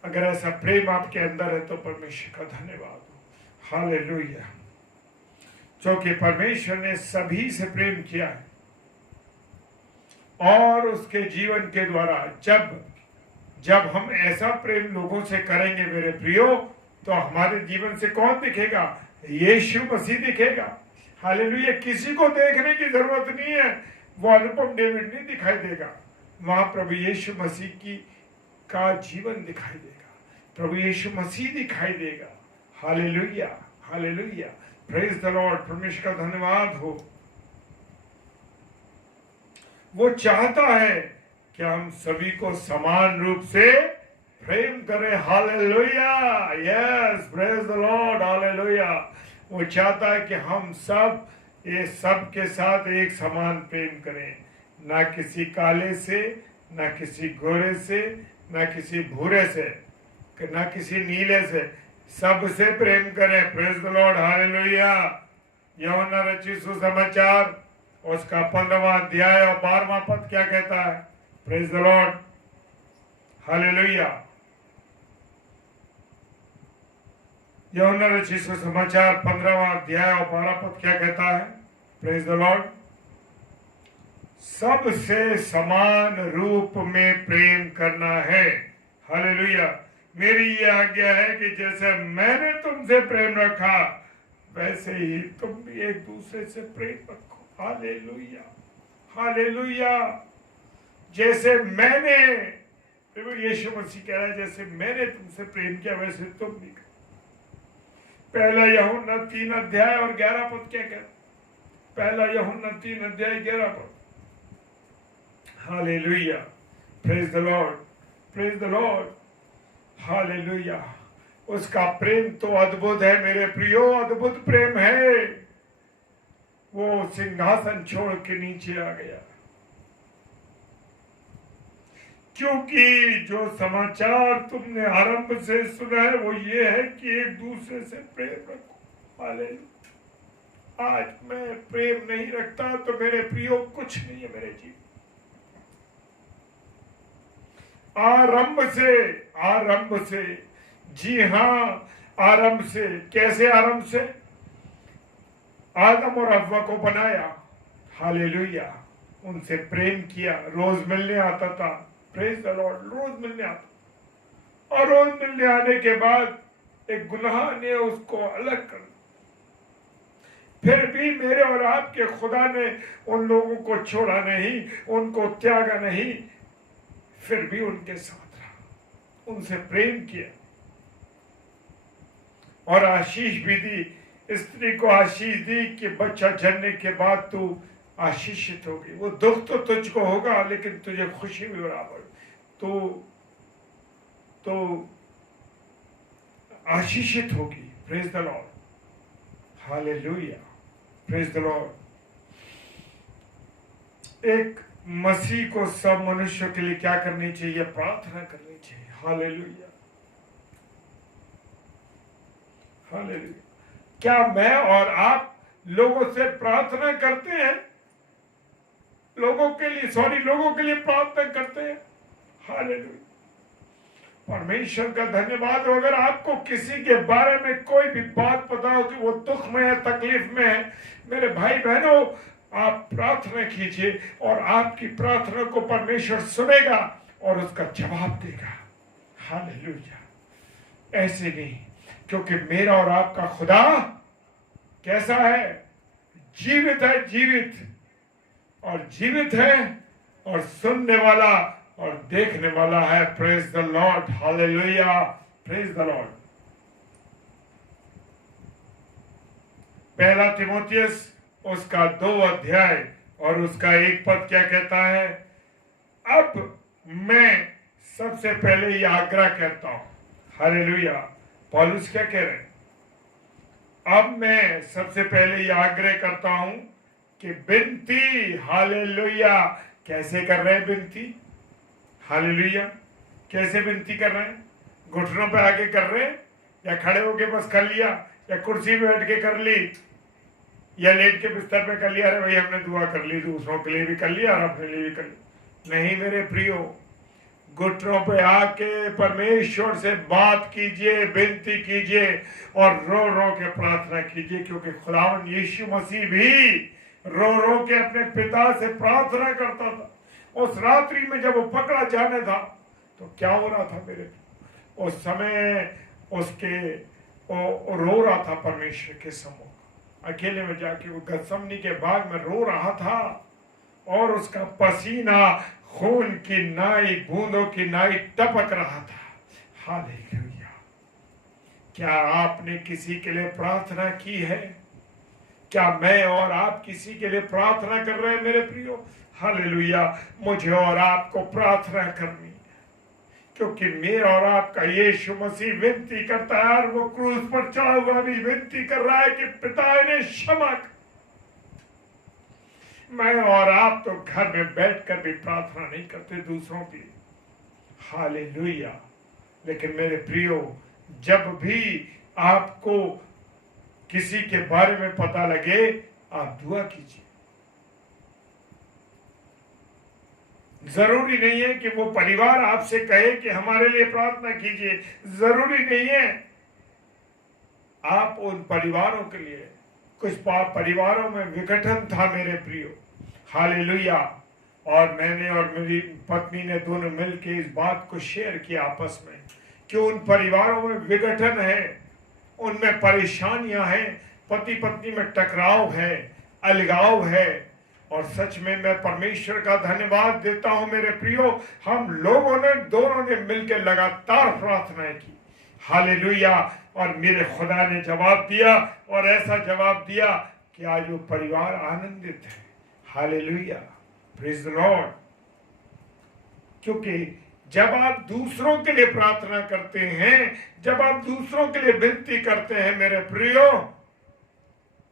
अगर ऐसा प्रेम आपके अंदर है तो परमेश्वर का धन्यवाद हो। हालेलुया। क्योंकि परमेश्वर ने सभी से प्रेम किया है और उसके जीवन के द्वारा जब हम ऐसा प्रेम लोगों से करेंगे मेरे प्रियो, तो हमारे जीवन से कौन दिखेगा? यीशु मसीह दिखेगा। हालेलुया। किसी को देखने की जरूरत नहीं है, वो अनुपम डेविड नहीं दिखाई देगा, वहां प्रभु यीशु मसीह का जीवन दिखाई देगा, प्रभु यीशु मसीह दिखाई देगा। Hallelujah, hallelujah. Praise the Lord. परमेश्वर का धन्यवाद हो। वो चाहता है कि हम सभी को समान रूप से प्रेम करें। Hallelujah. Yes, praise the Lord. Hallelujah. वो चाहता है कि हम सब ये सब के साथ एक समान प्रेम करें, ना किसी काले से, ना किसी गोरे से, ना किसी भूरे से, ना किसी नीले से, सबसे प्रेम करें। Praise the Lord. हालेलुया। यूहन्ना रचित सुसमाचार उसका 15वां अध्याय और 12वां पद क्या कहता है? Praise the Lord. हालेलुया। यूहन्ना रचित सुसमाचार 15वां अध्याय और 12 पद क्या कहता है? Praise the Lord. सबसे समान रूप में प्रेम करना है। हालेलुया। मेरी ये आज्ञा है कि जैसे मैंने तुमसे प्रेम रखा वैसे ही तुम भी एक दूसरे से प्रेम रखो। Hallelujah, hallelujah. जैसे मैंने, यीशु मसीह कह रहा है जैसे मैंने तुमसे प्रेम किया वैसे तुम भी करो। पहला यूहन्ना 3 अध्याय और 11 पद क्या कहता? पहला यूहन्ना 3 अध्याय 11 पद। Hallelujah. Praise the Lord, praise the Lord. Hallelujah. उसका प्रेम तो अद्भुत है मेरे प्रियो, अद्भुत प्रेम है। वो सिंहासन छोड़ के नीचे आ गया, क्योंकि जो समाचार तुमने आरंभ से सुना है वो ये है कि एक दूसरे से प्रेम रखो। हालेलुया। आज मैं प्रेम नहीं रखता तो मेरे प्रियो कुछ नहीं है मेरे जीवन। आरंभ से, जी हाँ, आरंभ से। कैसे आरंभ से? आदम और हव्वा को बनाया। हालेलुया। उनसे प्रेम किया, रोज मिलने आता था। Praise the Lord. रोज मिलने आता, और रोज मिलने आने के बाद एक गुनाह ने उसको अलग कर। फिर भी मेरे और आपके खुदा ने उन लोगों को छोड़ा नहीं, उनको त्यागा नहीं, फिर भी उनके साथ रहा, उनसे प्रेम किया और आशीष भी दी। स्त्री को आशीष दी कि बच्चा जन्मने के बाद तू आशीषित होगी। वो दुख तो तुझको होगा लेकिन तुझे खुशी भी बराबर। तो आशीषित होगी। Praise the Lord. Hallelujah. Praise the Lord. एक मसीह को सब मनुष्यों के लिए क्या करनी चाहिए? प्रार्थना करनी चाहिए। Hallelujah, hallelujah. क्या मैं और आप लोगों से प्रार्थना करते हैं? लोगों के लिए प्रार्थना करते हैं। हालेलुया। परमेश्वर का धन्यवाद। अगर आपको किसी के बारे में कोई भी बात पता हो कि वो दुख में है, तकलीफ में है, मेरे भाई बहनों, आप प्रार्थना कीजिए और आपकी प्रार्थना को परमेश्वर सुनेगा और उसका जवाब देगा। हालेलुया। ऐसे नहीं, क्योंकि मेरा और आपका खुदा कैसा है? जीवित है, जीवित है और सुनने वाला और देखने वाला है। Praise the Lord. Hallelujah. Praise the Lord. पहला तीमुथियुस उसका 2 अध्याय और उसका 1 पद क्या कहता है? अब मैं सबसे पहले ये आग्रह करता हूं। हालेलुया। पौलुस क्या कह रहे हैं? अब मैं सबसे पहले ये आग्रह करता हूं कि विनती, हालेलुया, कैसे कर रहे हैं विनती? हालेलुया, कैसे विनती कर रहे हैं? घुटनों पे आके कर रहे हैं, या खड़े होके बस कर लिया, या कुर्सी पे बैठ के कर ली, या लेट के बिस्तर पे कर लिया, अरे भाई हमने दुआ कर ली, दूसरों के लिए भी कर लिया और अपने लिए भी कर ली। नहीं मेरे प्रियो, घुटनों पे आके परमेश्वर से बात कीजिए, विनती कीजिए और रो रो के प्रार्थना कीजिए, क्योंकि खुदावंद यीशु मसीह भी रो रो के अपने पिता से प्रार्थना करता था। उस रात्रि में जब वो पकड़ा जाने था तो क्या हो रहा था मेरे? उस समय उसके वो रो रहा था परमेश्वर के सम्मुख, अकेले में जाके वो गत्समनी के बाग में रो रहा था, और उसका पसीना खून की नाई, बूंदों की नाई टपक रहा था। हालेलुया। क्या आपने किसी के लिए प्रार्थना की है? क्या मैं और आप किसी के लिए प्रार्थना कर रहे हैं मेरे प्रियो? हालेलुया। मुझे और आपको प्रार्थना करनी, क्योंकि मेरा और आपका यीशु मसीह विनती करता है, और वो क्रूस पर चढ़ा हुआ भी विनती कर रहा है कि पिता इन्हें क्षमा कर। मैं और आप तो घर में बैठकर भी प्रार्थना नहीं करते दूसरों की, हालेलुया। लेकिन मेरे प्रियो, जब भी आपको किसी के बारे में पता लगे, आप दुआ कीजिए। जरूरी नहीं है कि वो परिवार आपसे कहे कि हमारे लिए प्रार्थना कीजिए, जरूरी नहीं है। आप उन परिवारों के लिए, कुछ परिवारों में विघटन था मेरे प्रियो, हालेलुया, और मैंने और मेरी पत्नी ने दोनों मिलकर इस बात को शेयर किया आपस में कि उन परिवारों में विघटन है, उनमें परेशानियां हैं, पति पत्नी में टकराव है, अलगाव है। और सच में मैं परमेश्वर का धन्यवाद देता हूं मेरे प्रियो, हम लोगों ने दोनों ने मिलकर लगातार प्रार्थनाएं की, हालेलुया, और मेरे खुदा ने जवाब दिया, और ऐसा जवाब दिया कि आज वो परिवार आनंदित है, हालेलुया, प्रेज द लॉर्ड। क्योंकि जब आप दूसरों के लिए प्रार्थना करते हैं, जब आप दूसरों के लिए विनती करते हैं मेरे प्रियो,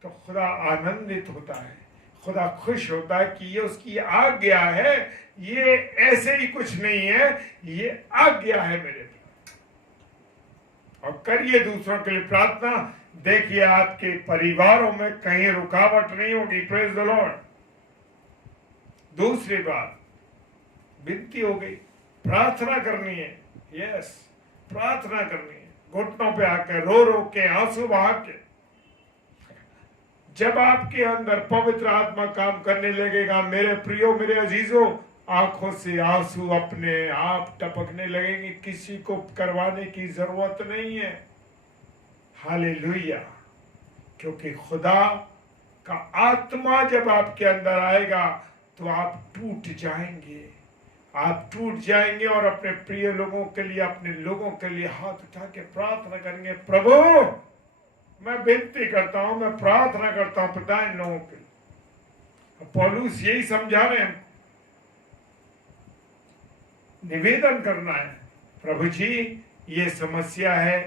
तो खुदा आनंदित होता है, खुदा खुश होता है कि ये उसकी आज्ञा है, ये ऐसे ही कुछ नहीं है, ये आज्ञा है मेरे प्रियो। और करिए दूसरों के लिए प्रार्थना, देखिए आपके परिवारों में कहीं रुकावट नहीं होगी, प्रेज द लॉर्ड। दूसरी बात, विनती हो गई, प्रार्थना करनी है, यस, प्रार्थना करनी है, घुटनों पे आकर रो रो के, आंसू बहा के। जब आपके अंदर पवित्र आत्मा काम करने लगेगा मेरे प्रियो, मेरे अजीजों, आंखों से आंसू अपने आप टपकने लगेंगे, किसी को करवाने की जरूरत नहीं है, हालेलुया। क्योंकि खुदा का आत्मा जब आपके अंदर आएगा तो आप टूट जाएंगे, आप टूट जाएंगे, और अपने प्रिय लोगों के लिए, अपने लोगों के लिए हाथ उठा के प्रार्थना करेंगे, प्रभु मैं विनती करता हूं, मैं प्रार्थना करता हूं पिता इन लोगों के लिए। पौलुस यही समझा रहे हैं, निवेदन करना है, प्रभु जी ये समस्या है,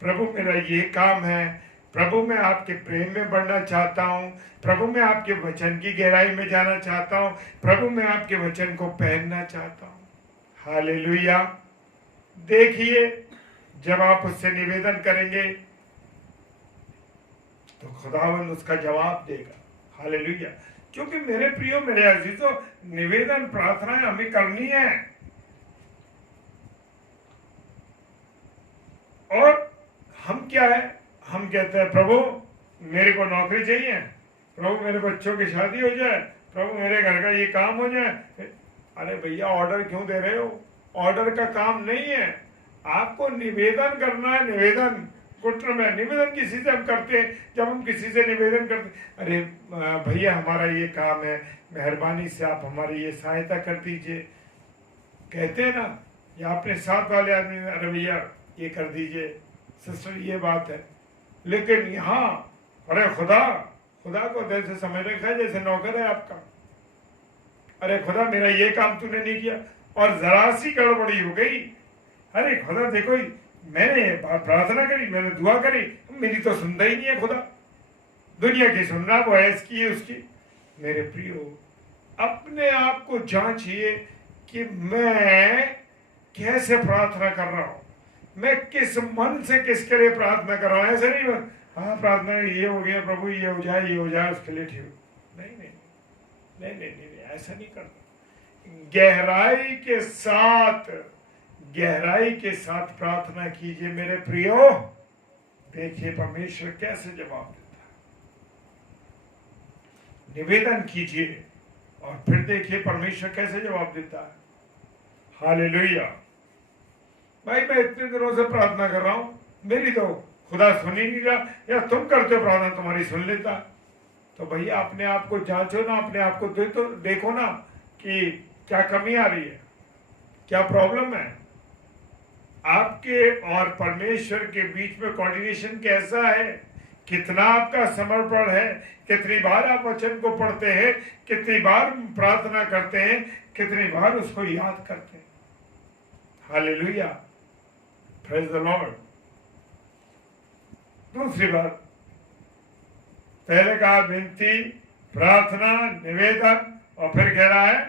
प्रभु मेरा ये काम है, प्रभु मैं आपके प्रेम में बढ़ना चाहता हूँ, प्रभु मैं आपके वचन की गहराई में जाना चाहता हूँ, प्रभु मैं आपके वचन को पहनना चाहता हूँ, हालेलुया। देखिए जब आप उससे निवेदन करेंगे तो खुदावंद उसका जवाब देगा, हालेलुया। क्योंकि मेरे प्रियो, मेरे अजीजों, निवेदन प्रार्थनाएं हमें करनी है, और हम क्या है, हम कहते हैं प्रभु मेरे को नौकरी चाहिए, प्रभु मेरे बच्चों की शादी हो जाए, प्रभु मेरे घर का ये काम हो जाए। अरे भैया ऑर्डर क्यों दे रहे हो? ऑर्डर का काम नहीं है, आपको निवेदन करना है। निवेदन कुट्र में निवेदन किसी से हम करते हैं, जब हम किसी से निवेदन करते, अरे भैया हमारा ये काम है, मेहरबानी से आप हमारी ये सहायता कर दीजिए, कहते हैं ना, या अपने साथ वाले आदमी, अरे भैया ये कर दीजिए सिस्टर, ये बात है। लेकिन यहाँ अरे खुदा को जैसे समझ रखा है जैसे नौकर है आपका, अरे खुदा मेरा ये काम तूने नहीं किया, और जरा सी गड़बड़ी हो गई, अरे खुदा देखो मैंने प्रार्थना करी, मैंने दुआ करी, मेरी तो सुनता ही नहीं है खुदा, दुनिया की सुन रहा, वो है इसकी उसकी। मेरे प्रियो, अपने आप को जांचिए कि मैं कैसे प्रार्थना कर रहा हूं, मैं किस मन से किसके लिए प्रार्थना कर रहा हूं। ऐसे नहीं हाँ प्रार्थना ये हो गया प्रभु, ये हो जाए उसके लिए ठीक। नहीं नहीं नहीं नहीं नहीं, नहीं ऐसा नहीं करना। गहराई के साथ प्रार्थना कीजिए मेरे प्रियो। देखिए परमेश्वर कैसे जवाब देता है। निवेदन कीजिए और फिर देखिए परमेश्वर कैसे जवाब देता है। हालेलुया। भाई मैं इतने दिनों से प्रार्थना कर रहा हूं, मेरी तो खुदा सुन ही नहीं रहा, या तुम करते हो प्रार्थना तुम्हारी सुन लेता। तो भैया अपने आप को जांचो ना, अपने आप को देखो ना कि क्या कमी आ रही है, क्या प्रॉब्लम है। आपके और परमेश्वर के बीच में कोऑर्डिनेशन कैसा है, कितना आपका समर्पण है, कितनी बार आप वचन को पढ़ते हैं, कितनी बार प्रार्थना करते हैं, कितनी बार उसको याद करते हैं। Hallelujah, praise the Lord. दूसरी बात, पहले कहा विनती, प्रार्थना, निवेदन, और फिर कह रहा है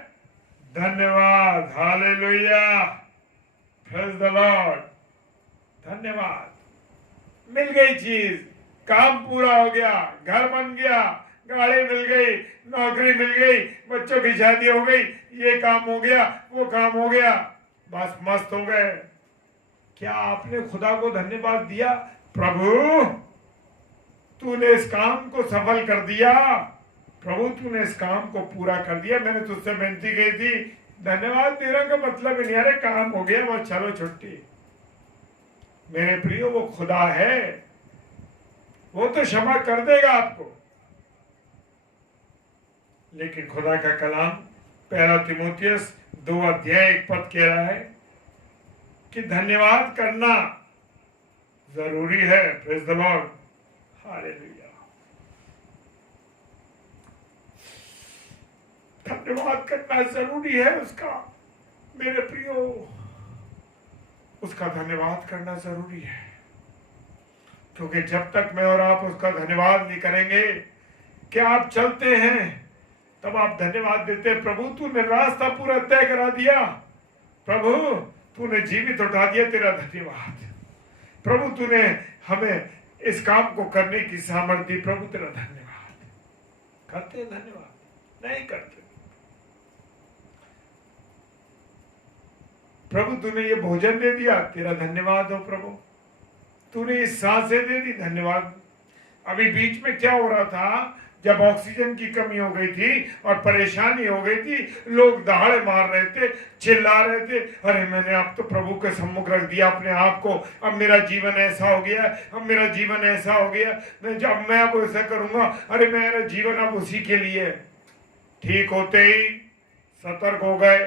धन्यवाद। Hallelujah, praise the Lord. धन्यवाद। मिल गई चीज, काम पूरा हो गया, घर बन गया, गाड़ी मिल गई, नौकरी मिल गई, बच्चों की शादी हो गई, ये काम हो गया, वो काम हो गया, बस मस्त हो गए। क्या आपने खुदा को धन्यवाद दिया? प्रभु तूने इस काम को सफल कर दिया, प्रभु तूने इस काम को पूरा कर दिया। मैंने तुझसे विनती की थी, धन्यवाद देने का मतलब नहीं अरे काम हो गया बस चलो छुट्टी। मेरे प्रियो वो खुदा है, वो तो क्षमा कर देगा आपको। लेकिन खुदा का कलाम पहला तीमुथियुस 2:1 कह रहा है कि धन्यवाद करना जरूरी है। Praise the Lord, hallelujah. धन्यवाद करना जरूरी है उसका, मेरे प्रियो, उसका धन्यवाद करना जरूरी है। क्योंकि जब तक मैं और आप उसका धन्यवाद नहीं करेंगे, क्या आप चलते हैं तब आप धन्यवाद देते हैं, प्रभु तूने रास्ता पूरा तय करा दिया, प्रभु तूने जीवित उठा दिया, तेरा धन्यवाद। प्रभु तूने हमें इस काम को करने की सामर्थ्य दी, प्रभु तेरा धन्यवाद। करते हैं धन्यवाद? नहीं करते। प्रभु तूने ये भोजन दे दिया, तेरा धन्यवाद हो प्रभु। तूने ये सांसें दे दी, धन्यवाद। अभी बीच में क्या हो रहा था, जब ऑक्सीजन की कमी हो गई थी और परेशानी हो गई थी, लोग दहाड़े मार रहे थे, चिल्ला रहे थे, अरे मैंने अब तो प्रभु के सम्मुख रख दिया अपने आप को, अब मेरा जीवन ऐसा हो गया, अब मेरा जीवन ऐसा हो गया, मैं अब ऐसा करूंगा, अरे मेरा जीवन अब उसी के लिए। ठीक होते ही सतर्क हो गए,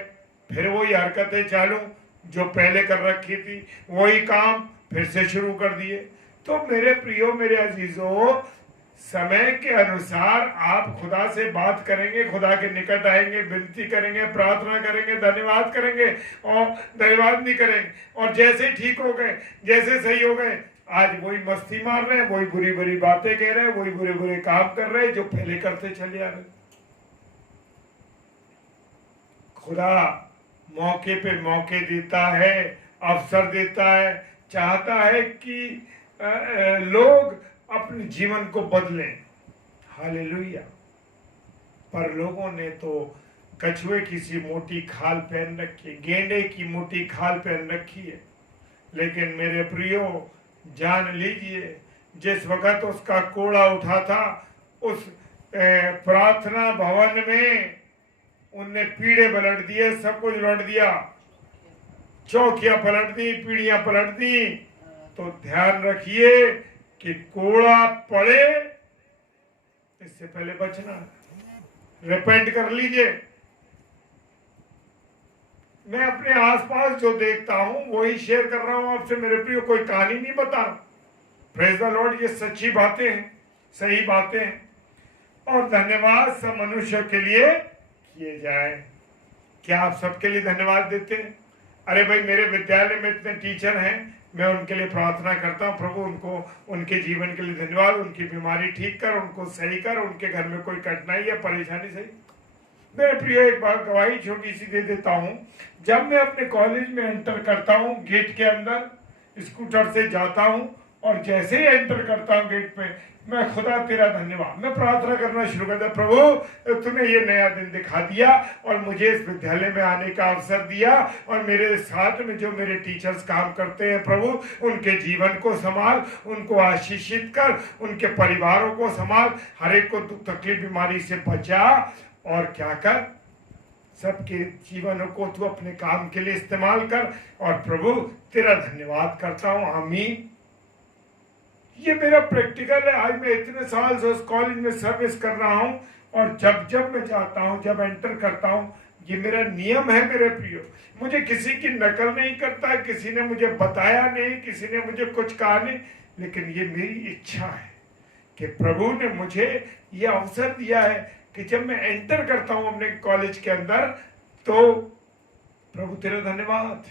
फिर वही हरकतें चालू जो पहले कर रखी थी, वही काम फिर से शुरू कर दिए। तो मेरे प्रियो, मेरे अजीजों, समय के अनुसार आप खुदा से बात करेंगे, खुदा के निकट आएंगे, विनती करेंगे, प्रार्थना करेंगे, धन्यवाद करेंगे, और धन्यवाद नहीं करेंगे और जैसे ठीक हो गए, जैसे सही हो गए, आज वही मस्ती मार रहे हैं, वही बुरी बुरी बातें कह रहे हैं, वही बुरे बुरे काम कर रहे हैं जो पहले करते चले आ रहे। खुदा मौके पे मौके देता है, अवसर देता है, चाहता है कि लोग अपने जीवन को बदलें। हालेलुया। पर लोगों ने तो कछुए की सी मोटी खाल पहन रखी है, गेंडे की मोटी खाल पहन रखी है। लेकिन मेरे प्रियो, जान लीजिए, जिस वक्त उसका कोड़ा उठा था, उस प्रार्थना भवन में उनने पीढ़े पलट दिए, सब कुछ लौट दिया, चौकियां पलट दी, पीढ़ियां पलट दी। तो ध्यान रखिए कि कोड़ा पड़े इससे पहले बचना, रिपेंट कर लीजिए। मैं अपने आसपास जो देखता हूं वही शेयर कर रहा हूं आपसे मेरे प्रियो, कोई कहानी नहीं बता रहा। प्रेज द लॉर्ड, ये सच्ची बातें हैं, सही बातें हैं। और धन्यवाद सब मनुष्य के लिए किए जाए। क्या आप सबके लिए धन्यवाद देते हैं? अरे भाई, मेरे विद्यालय में इतने टीचर हैं, मैं उनके लिए प्रार्थना करता हूँ प्रभु, उनको उनके जीवन के लिए धन्यवाद, उनकी बीमारी ठीक कर, उनको सही कर, उनके घर में कोई कठिनाई या परेशानी सही। मेरे प्रिय, एक बार गवाही छोटी सी दे देता हूँ। जब मैं अपने कॉलेज में एंटर करता हूँ, गेट के अंदर स्कूटर से जाता हूँ और जैसे ही एंटर करता हूँ गेट पे, मैं खुदा तेरा धन्यवाद, मैं प्रार्थना करना शुरू कर दिया, प्रभु तूने ये नया दिन दिखा दिया और मुझे इस विद्यालय में आने का अवसर दिया, और मेरे साथ में जो मेरे टीचर्स काम करते हैं प्रभु, उनके जीवन को संभाल, उनको आशीषित कर, उनके परिवारों को संभाल, हर एक को दुख तकलीफ बीमारी से बचा, और क्या कर, सबके जीवन को तू अपने काम के लिए इस्तेमाल कर। और प्रभु तेरा धन्यवाद करता हूँ, आमीन। ये मेरा प्रैक्टिकल है। आज मैं इतने साल से उस कॉलेज में सर्विस कर रहा हूँ, और जब मैं जाता हूँ, जब एंटर करता हूँ, ये मेरा नियम है मेरे प्रियो। मुझे किसी की नकल नहीं करता, किसी ने मुझे बताया नहीं, किसी ने मुझे कुछ कहा नहीं, लेकिन ये मेरी इच्छा है कि प्रभु ने मुझे ये अवसर दिया है कि जब मैं एंटर करता हूँ अपने कॉलेज के अंदर, तो प्रभु तेरा धन्यवाद।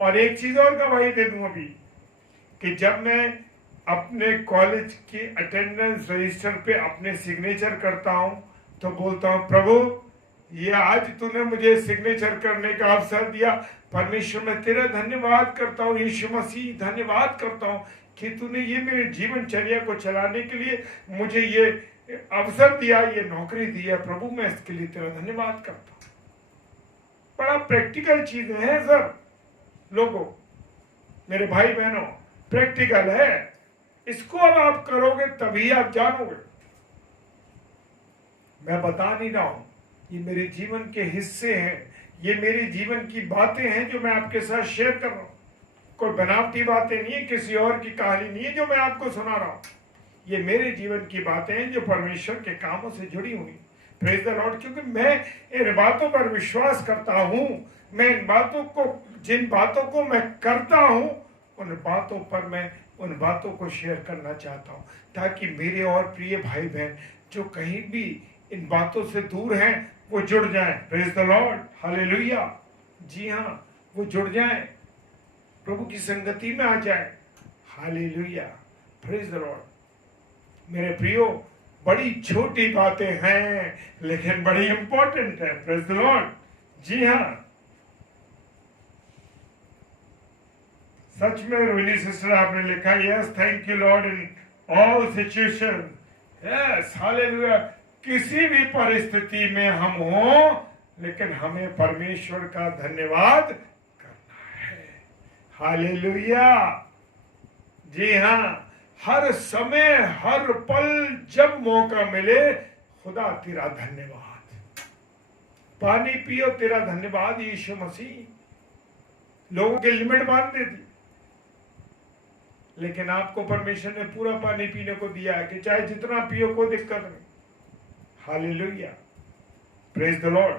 और एक चीज और गवाही दे दूं अभी, कि जब मैं अपने कॉलेज के अटेंडेंस रजिस्टर पे अपने सिग्नेचर करता हूं, तो बोलता हूं प्रभु ये आज तूने मुझे सिग्नेचर करने का अवसर दिया, परमेश्वर मैं तेरा धन्यवाद करता हूं, यीशु मसीह धन्यवाद करता हूं कि तूने ये मेरे जीवनचर्या को चलाने के लिए मुझे ये अवसर दिया, ये नौकरी दी है प्रभु, मैं इसके लिए तेरा धन्यवाद करता हूं। बड़ा प्रैक्टिकल चीजें हैं सर लोगों, मेरे भाई बहनों, प्रैक्टिकल है। इसको अब आप करोगे तभी आप जानोगे। मैं बता नहीं रहा हूं, ये मेरे जीवन के हिस्से हैं, ये मेरे जीवन की बातें हैं जो मैं आपके साथ शेयर कर रहा हूं। कोई बनावटी बातें नहीं है, किसी और की कहानी नहीं है जो मैं आपको सुना रहा हूं। ये मेरे जीवन की बातें हैं जो परमेश्वर के कामों से जुड़ी हुई। Praise the Lord. क्योंकि मैं इन बातों पर विश्वास करता हूं, मैं इन बातों को, जिन बातों को मैं करता हूं, उन बातों पर मैं उन बातों को शेयर करना चाहता हूं, ताकि मेरे और प्रिय भाई बहन जो कहीं भी इन बातों से दूर हैं वो जुड़ जाएं। Praise the Lord, hallelujah. जी हाँ, वो जुड़ जाएं, प्रभु की संगति में आ जाएं। Hallelujah, praise the Lord. मेरे प्रियो, बड़ी छोटी बातें हैं लेकिन बड़ी इंपॉर्टेंट है। Praise the Lord. जी हाँ, सच में रोहिणी सिस्टर आपने लिखा, yes thank you Lord in all situation. Yes, hallelujah. किसी भी परिस्थिति में हम हो, लेकिन हमें परमेश्वर का धन्यवाद करना है। हालेलुया। जी हाँ, हर समय हर पल जब मौका मिले, खुदा तेरा धन्यवाद। पानी पियो, तेरा धन्यवाद यीशु मसीह। लोगों की लिमिट बांध देती, लेकिन आपको परमेश्वर ने पूरा पानी पीने को दिया है कि चाहे जितना पियो कोई दिक्कत नहीं। Hallelujah, praise the Lord.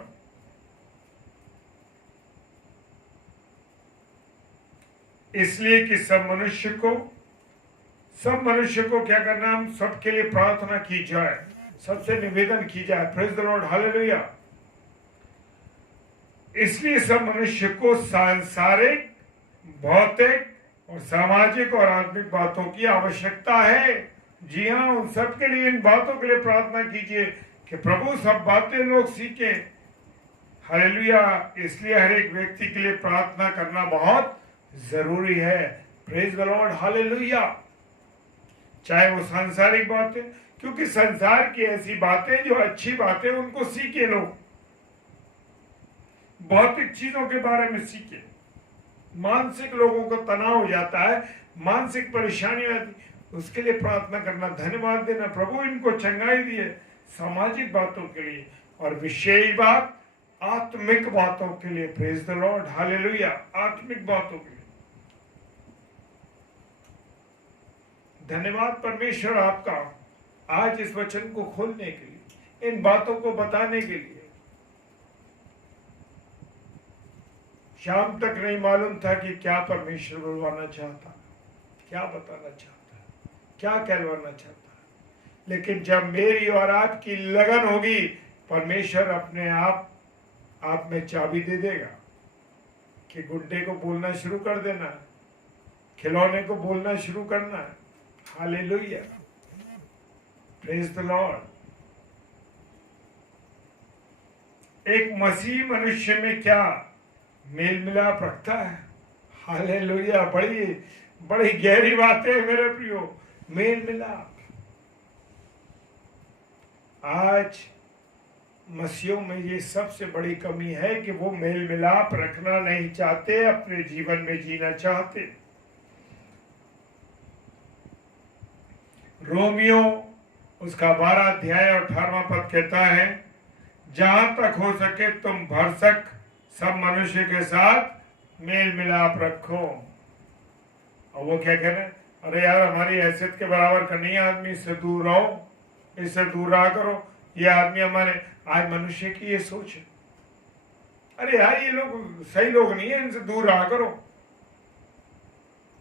इसलिए कि सब मनुष्य को क्या करना, हम सबके लिए प्रार्थना की जाए, सबसे निवेदन की जाए। Praise the Lord, hallelujah. इसलिए सब मनुष्य को सांसारिक, भौतिक और सामाजिक और आत्मिक बातों की आवश्यकता है। जी हाँ, उन सब के लिए, इन बातों के लिए प्रार्थना कीजिए कि प्रभु सब बातें लोग सीखें। हालेलुया। इसलिए हर एक व्यक्ति के लिए प्रार्थना करना बहुत जरूरी है। Praise the Lord, hallelujah. चाहे वो सांसारिक बातें, क्योंकि संसार की ऐसी बातें जो अच्छी बातें उनको सीखे लोग, भौतिक चीजों के बारे में सीखे। मानसिक लोगों को तनाव हो जाता है, मानसिक परेशानी आती, उसके लिए प्रार्थना करना, धन्यवाद देना, प्रभु इनको चंगाई दिए। सामाजिक बातों के लिए, और विशेष बात आत्मिक बातों के लिए। Praise the Lord, hallelujah. आत्मिक बातों के लिए धन्यवाद परमेश्वर आपका, आज इस वचन को खोलने के लिए, इन बातों को बताने के लिए। शाम तक नहीं मालूम था कि क्या परमेश्वर बुलवाना चाहता, क्या बताना चाहता है, क्या कहलवाना चाहता है। लेकिन जब मेरी और आपकी लगन होगी, परमेश्वर अपने आप में चाबी दे देगा कि गुड्डे को बोलना शुरू कर देना, खिलौने को बोलना शुरू करना है। Hallelujah, praise the Lord. एक मसीह मनुष्य में क्या मेल मिलाप रखता है? हालेलुया, बड़ी बड़ी गहरी बात है मेरे प्रियो, मेल मिलाप। आज मसीहों में ये सबसे बड़ी कमी है कि वो मेल मिलाप रखना नहीं चाहते, अपने जीवन में जीना चाहते। रोमियो उसका 12 अध्याय और 18वां पद कहता है, जहां तक हो सके तुम भरसक सब मनुष्य के साथ मेल मिलाप रखो। और वो क्या कह रहे हैं? अरे यार, हमारी हैसियत के बराबर का नहीं आदमी, इससे दूर रहो, इससे दूर रहा करो। ये आदमी हमारे, आज मनुष्य की ये सोच है, अरे यार ये लोग सही लोग नहीं है, इनसे दूर रहा करो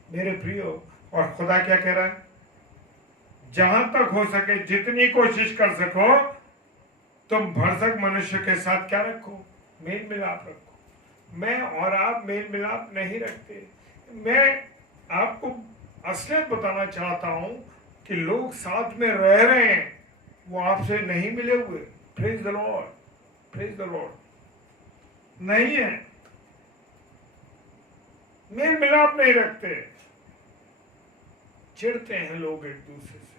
मेरे प्रियो। और खुदा क्या कह रहा है? जहां तक हो सके, जितनी कोशिश कर सको, तुम भरसक मनुष्य के साथ क्या रखो? मेल मिलाप रखो। मैं और आप मेल मिलाप नहीं रखते। मैं आपको असलियत बताना चाहता हूं कि लोग साथ में रह रहे हैं, वो आपसे नहीं मिले हुए। Praise the Lord, praise the Lord. नहीं है, मेल मिलाप नहीं रखते, चिढ़ते हैं लोग एक दूसरे से,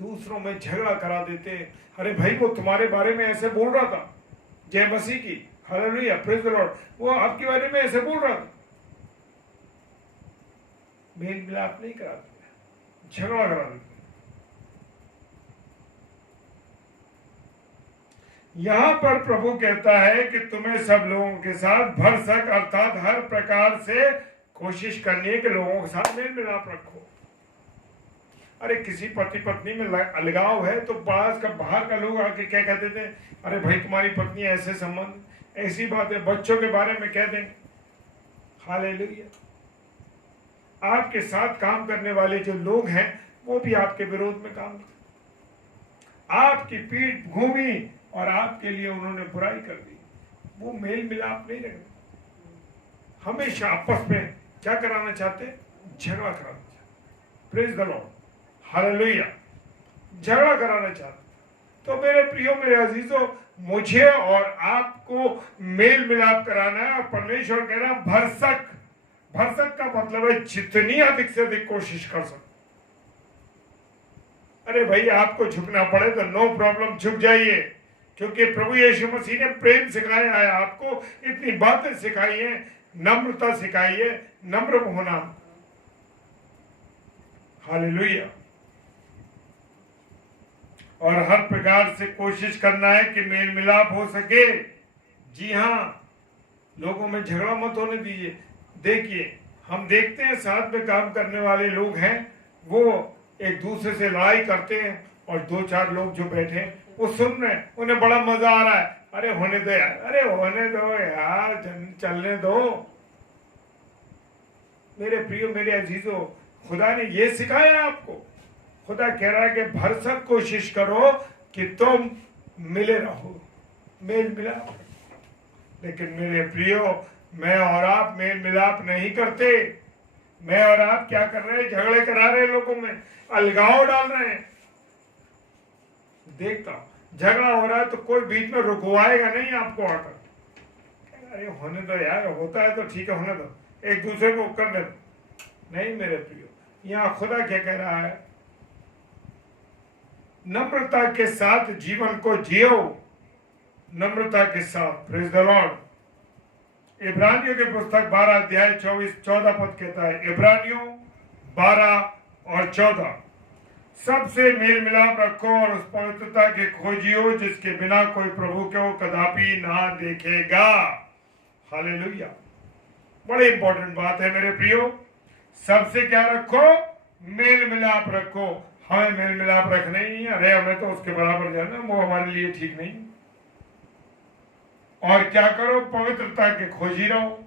दूसरों में झगड़ा करा देते हैं। अरे भाई, वो तुम्हारे बारे में ऐसे बोल रहा था, जय मसीह की, हालेलुया, प्रेज द लॉर्ड, वो आपके बारे में ऐसे बोल रहा था। मेल मिलाप नहीं कराते, झगड़ा करा देते। यहां पर प्रभु कहता है कि तुम्हें सब लोगों के साथ भरसक अर्थात हर प्रकार से कोशिश करनी है कि लोगों के साथ मेल मिलाप रखो। अरे किसी पति पत्नी में अलगाव है तो पास का बाहर का लोग आके क्या कहते थे? अरे भाई, तुम्हारी पत्नी ऐसे संबंध, ऐसी बात है, बच्चों के बारे में कह देंगे। हालेलुया। आपके साथ काम करने वाले जो लोग हैं वो भी आपके विरोध में काम करते, आपकी पीठ घूमी और आपके लिए उन्होंने बुराई कर दी। वो मेल मिलाप नहीं रहे, हमेशा आपस में क्या कराना चाहते? झगड़ा कराना चाहते। प्रेज द लॉर्ड, हालेलुया, झगड़ा कराना चाहते। तो मेरे प्रियो, मेरे अजीजों, मुझे और आपको मेल मिलाप कराना है। और परमेश्वर कह रहा है भरसक। भरसक का मतलब है जितनी अधिक से अधिक कोशिश कर सको। अरे भाई, आपको झुकना पड़े तो नो प्रॉब्लम, झुक जाइए, क्योंकि प्रभु यीशु मसीह ने प्रेम सिखाया है आपको, इतनी बातें सिखाई है, नम्रता सिखाई है, नम्र होना। हालेलुया। और हर प्रकार से कोशिश करना है कि मेल मिलाप हो सके। जी हाँ, लोगों में झगड़ा मत होने दीजिए। देखिए, हम देखते हैं साथ में काम करने वाले लोग हैं, वो एक दूसरे से लड़ाई करते हैं, और दो चार लोग जो बैठे हैं वो सुन रहे हैं, उन्हें बड़ा मजा आ रहा है। अरे होने दो यार, अरे होने दो यार, चलने दो। मेरे प्रियो, मेरे अजीजों, खुदा ने ये सिखाया आपको। खुदा कह रहा है कि भरसक कोशिश करो कि तुम मिले रहो, मेल मिलाप। लेकिन मेरे प्रियो, मैं और आप मेल मिलाप नहीं करते। मैं और आप क्या कर रहे हैं? झगड़े करा रहे हैं, लोगों में अलगाव डाल रहे हैं। देखता हूं झगड़ा हो रहा है तो कोई बीच में रुकवाएगा नहीं आपको आकर। अरे होने दो यार, होता है तो ठीक है, होने दो, एक दूसरे को करने दो। नहीं मेरे प्रियो, यहाँ खुदा क्या कह रहा है? नम्रता के साथ जीवन को जियो, नम्रता के साथ। Praise the Lord. इब्रानियों के पुस्तक 12 अध्याय 14 पद कहता है, इब्रानियों 12 और 14, सबसे मेल मिलाप रखो और उस पवित्रता के खोजियो जिसके बिना कोई प्रभु को कदापि ना देखेगा। हालेलुया। बड़ी इंपॉर्टेंट बात है मेरे प्रियो। सबसे क्या रखो? मेल मिलाप रखो। हमें मेल मिलाप रखना ही नहीं, अरे हमें तो उसके बराबर जाना, वो हमारे लिए ठीक नहीं। और क्या करो? पवित्रता के खोजी रहो।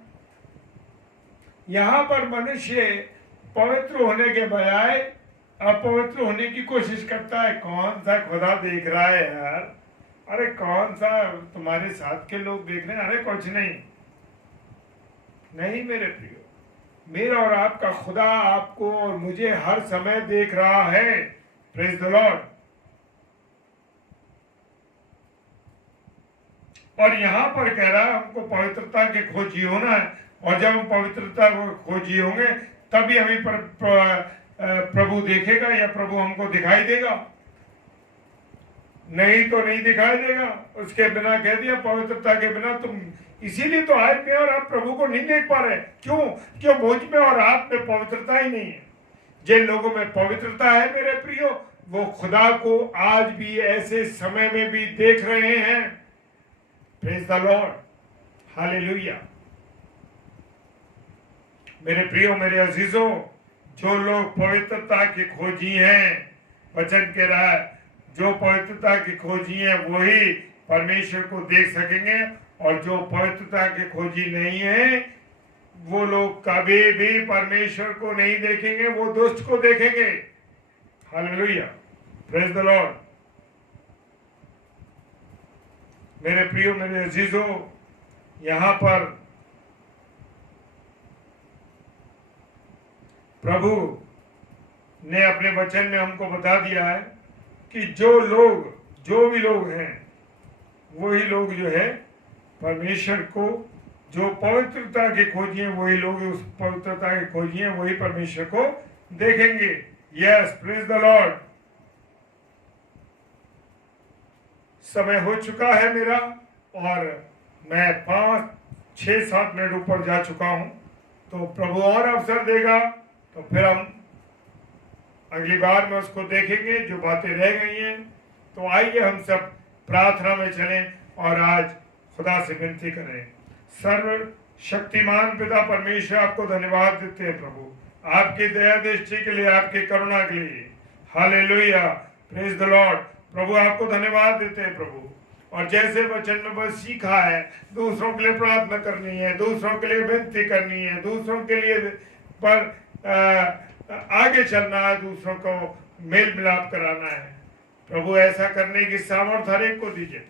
यहां पर मनुष्य पवित्र होने के बजाय अपवित्र होने की कोशिश करता है। कौन सा खुदा देख रहा है यार? अरे कौन सा तुम्हारे साथ के लोग देख रहे हैं? अरे कुछ नहीं। नहीं मेरे प्रियो, मेरा और आपका खुदा आपको और मुझे हर समय देख रहा है। Praise the Lord. और यहां पर कह रहा है हमको पवित्रता के खोजी होना है, और जब हम पवित्रता को खोजी होंगे तभी हमें प्रभु देखेगा या प्रभु हमको दिखाई देगा, नहीं तो नहीं दिखाई देगा। उसके बिना कह दिया पवित्रता के बिना तुम, इसीलिए तो आए में और आप प्रभु को नहीं देख पा रहे। क्यों मुझ में और आप में पवित्रता ही नहीं है। जिन लोगों में पवित्रता है मेरे प्रियो, वो खुदा को आज भी ऐसे समय में भी देख रहे हैं। Praise the Lord, hallelujah. मेरे प्रियो, मेरे अजीजों, जो लोग पवित्रता के खोजी हैं, वचन कह रहा है जो पवित्रता की खोजी है वही परमेश्वर को देख सकेंगे, और जो पवित्रता के खोजी नहीं है वो लोग कभी भी परमेश्वर को नहीं देखेंगे, वो दुष्ट को देखेंगे। Hallelujah, praise the Lord. मेरे प्रियो, मेरे अजीजों, यहां पर प्रभु ने अपने वचन में हमको बता दिया है कि जो भी लोग हैं वही लोग जो है परमेश्वर को, जो पवित्रता के खोजी हैं वही लोग, उस पवित्रता के खोजी हैं वही परमेश्वर को देखेंगे। Yes, praise the Lord. समय हो चुका है मेरा, और मैं 5, 6, 7 मिनट ऊपर जा चुका हूं, तो प्रभु और अवसर देगा तो फिर हम अगली बार में उसको देखेंगे जो बातें रह गई हैं। तो आइए हम सब प्रार्थना में चलें और आज खुदा से विनती करें। सर्व शक्तिमान पिता परमेश्वर, आपको धन्यवाद देते हैं प्रभु, आपकी दया दृष्टि के लिए, आपकी करुणा के लिए। Hallelujah, praise the Lord. प्रभु आपको धन्यवाद देते हैं प्रभु, और जैसे वचन में बस सीखा है दूसरों के लिए प्रार्थना करनी है, दूसरों के लिए विनती करनी है, दूसरों के लिए पर आगे चलना है, दूसरों को मेल मिलाप कराना है। प्रभु ऐसा करने की सामर्थ्य हर एक को दीजिए,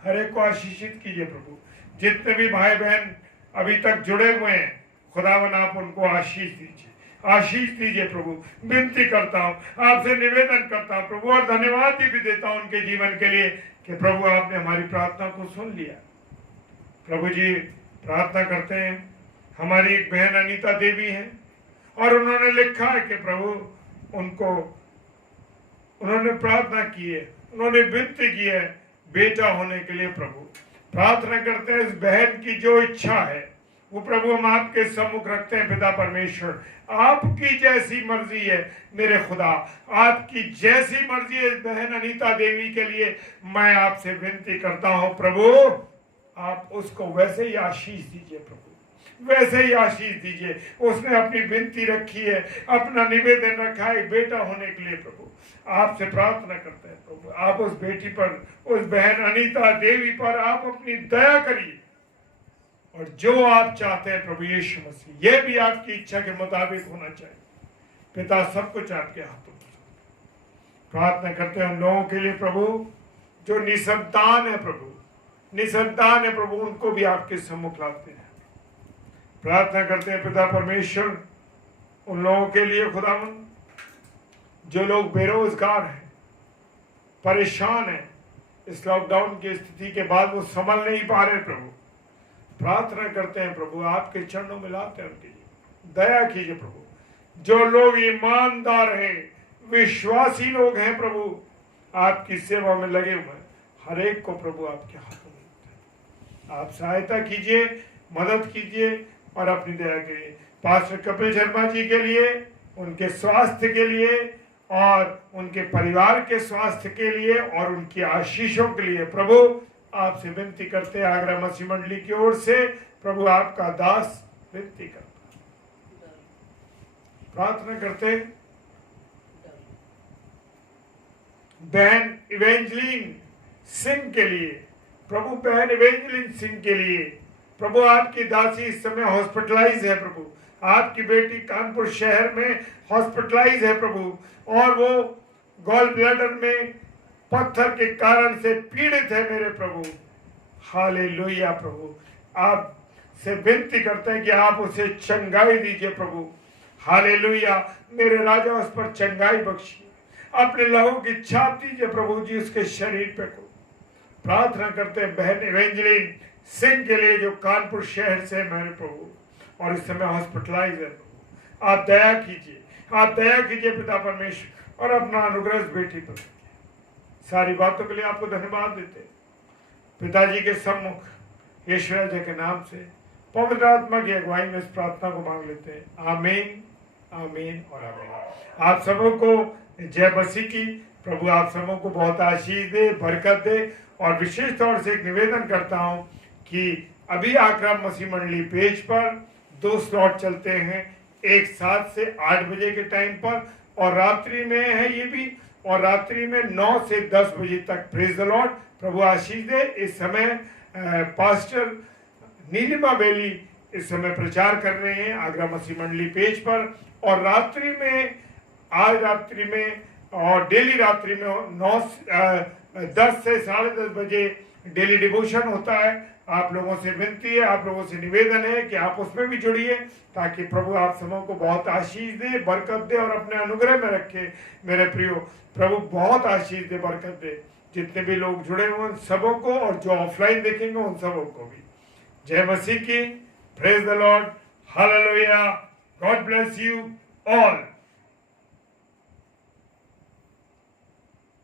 हर एक को आशीषित कीजिए प्रभु। जितने भी भाई बहन अभी तक जुड़े हुए हैं, खुदावन आप उनको आशीष दीजिए, आशीष दीजिए प्रभु। विनती करता हूँ, आपसे निवेदन करता हूँ प्रभु, और धन्यवाद भी देता हूँ उनके जीवन के लिए कि प्रभु आपने हमारी प्रार्थना को सुन लिया। प्रभु जी, प्रार्थना करते हैं, हमारी एक बहन अनीता देवी है, और उन्होंने लिखा है कि प्रभु उन्होंने प्रार्थना की है, उन्होंने विनती की है बेटा होने के लिए। प्रभु प्रार्थना करते हैं इस बहन की जो इच्छा है वो प्रभु हम आपके सम्मुख रखते हैं। पिता परमेश्वर, आपकी जैसी मर्जी है मेरे खुदा, आपकी जैसी मर्जी है बहन अनीता देवी के लिए, मैं आपसे विनती करता हूं प्रभु, आप उसको वैसे ही आशीष दीजिए प्रभु, वैसे ही आशीष दीजिए। उसने अपनी विनती रखी है, अपना निवेदन रखा है बेटा होने के लिए। प्रभु आपसे प्रार्थना करते हैं प्रभु, आप उस बेटी पर, उस बहन अनीता देवी पर आप अपनी दया करिए, और जो आप चाहते हैं प्रभु यीशु मसीह, यह भी आपकी इच्छा के मुताबिक होना चाहिए। पिता, सब कुछ आपके हाथों में। प्रार्थना करते हैं उन लोगों के लिए प्रभु जो निसंतान है प्रभु, निसंतान है प्रभु, उनको भी आपके सम्मुख लाते हैं। प्रार्थना करते हैं पिता परमेश्वर उन लोगों के लिए खुदावन जो लोग बेरोजगार हैं, परेशान हैं, इस लॉकडाउन की स्थिति के बाद वो संभल नहीं पा रहे प्रभु। प्रार्थना करते हैं प्रभु, आपके चरणों में लाते हैं, उनके लिए दया कीजिए प्रभु। जो लोग ईमानदार हैं, विश्वासी लोग हैं प्रभु, आपकी सेवा में लगे हुए हैं, हर एक को प्रभु आपके हाथों में आप सहायता कीजिए, मदद कीजिए, और अपनी दया करिए। पास्टर कपिल शर्मा जी के लिए, उनके स्वास्थ्य के लिए, और उनके परिवार के स्वास्थ्य के लिए, और उनकी आशीषों के लिए प्रभु आपसे विनती करते हैं। आगरा मसीह मंडली की ओर से प्रभु आपका दास विनती करता, प्रार्थना करते बहन इवेंजलिन सिंह के लिए प्रभु, बहन इवेंजलिन सिंह के लिए प्रभु, आपकी दासी इस समय हॉस्पिटलाइज है प्रभु, आपकी बेटी कानपुर शहर में हॉस्पिटलाइज है प्रभु, और वो गॉल ब्लैडर में पत्थर के कारण से पीड़ित है मेरे प्रभु। हालेलुया प्रभु, आप से विनती करते हैं कि आप उसे चंगाई दीजिए प्रभु। हालेलुया, मेरे राजा उस पर चंगाई बख्शिए, अपने लहू की छाप दीजिए प्रभु जी उसके शरीर पे को। प्रार्थना करते हैं बहन एवेंजलिन सिंह के लिए जो कानपुर शहर से मेरे प्रभु और इस समय हॉस्पिटलाइज है। आप दया कीजिए, आप दया कीजिए पिता परमेश्वर, और अपना अनुग्रह इस बेटी पर। सारी बातों के लिए आपको धन्यवाद देते हैं। पिताजी के सम्मुख यीशु राजा के नाम से पवित्र आत्मा की अगुवाई में इस प्रार्थना को मांग लेते हैं। आमीन, आमीन और आमीन। आप सबों को जय मसीह की। प्रभु आप सबों को बहुत आशीष दे, बरकत दे। और विशेष तौर से एक निवेदन करता हूं कि अभी आक्राम मसीह मंडली पेज पर 2 स्लॉट चलते हैं, एक 7 से 8 बजे के टाइम पर, और रात्रि में है ये भी, और रात्रि में 9 से 10 बजे तक। प्रेज द लॉर्ड, प्रभु आशीष दे। इस समय पास्टर नीलिमा बेली इस समय प्रचार कर रहे हैं आगरा मसीह मंडली पेज पर, और रात्रि में, आज रात्रि में और डेली रात्रि में 10 से 10:30 बजे डेली डिवोशन होता है। आप लोगों से विनती है, आप लोगों से निवेदन है कि आप उसमें भी जुड़िए, ताकि प्रभु आप सबों को बहुत आशीष दे, बरकत दे और अपने अनुग्रह में रखे। मेरे प्रियो, प्रभु बहुत आशीष दे, बरकत दे। जितने भी लोग जुड़े हुए उन सबों को, और जो ऑफलाइन देखेंगे उन सबों को भी। जय मसीह की। Praise the Lord, hallelujah, God bless you all.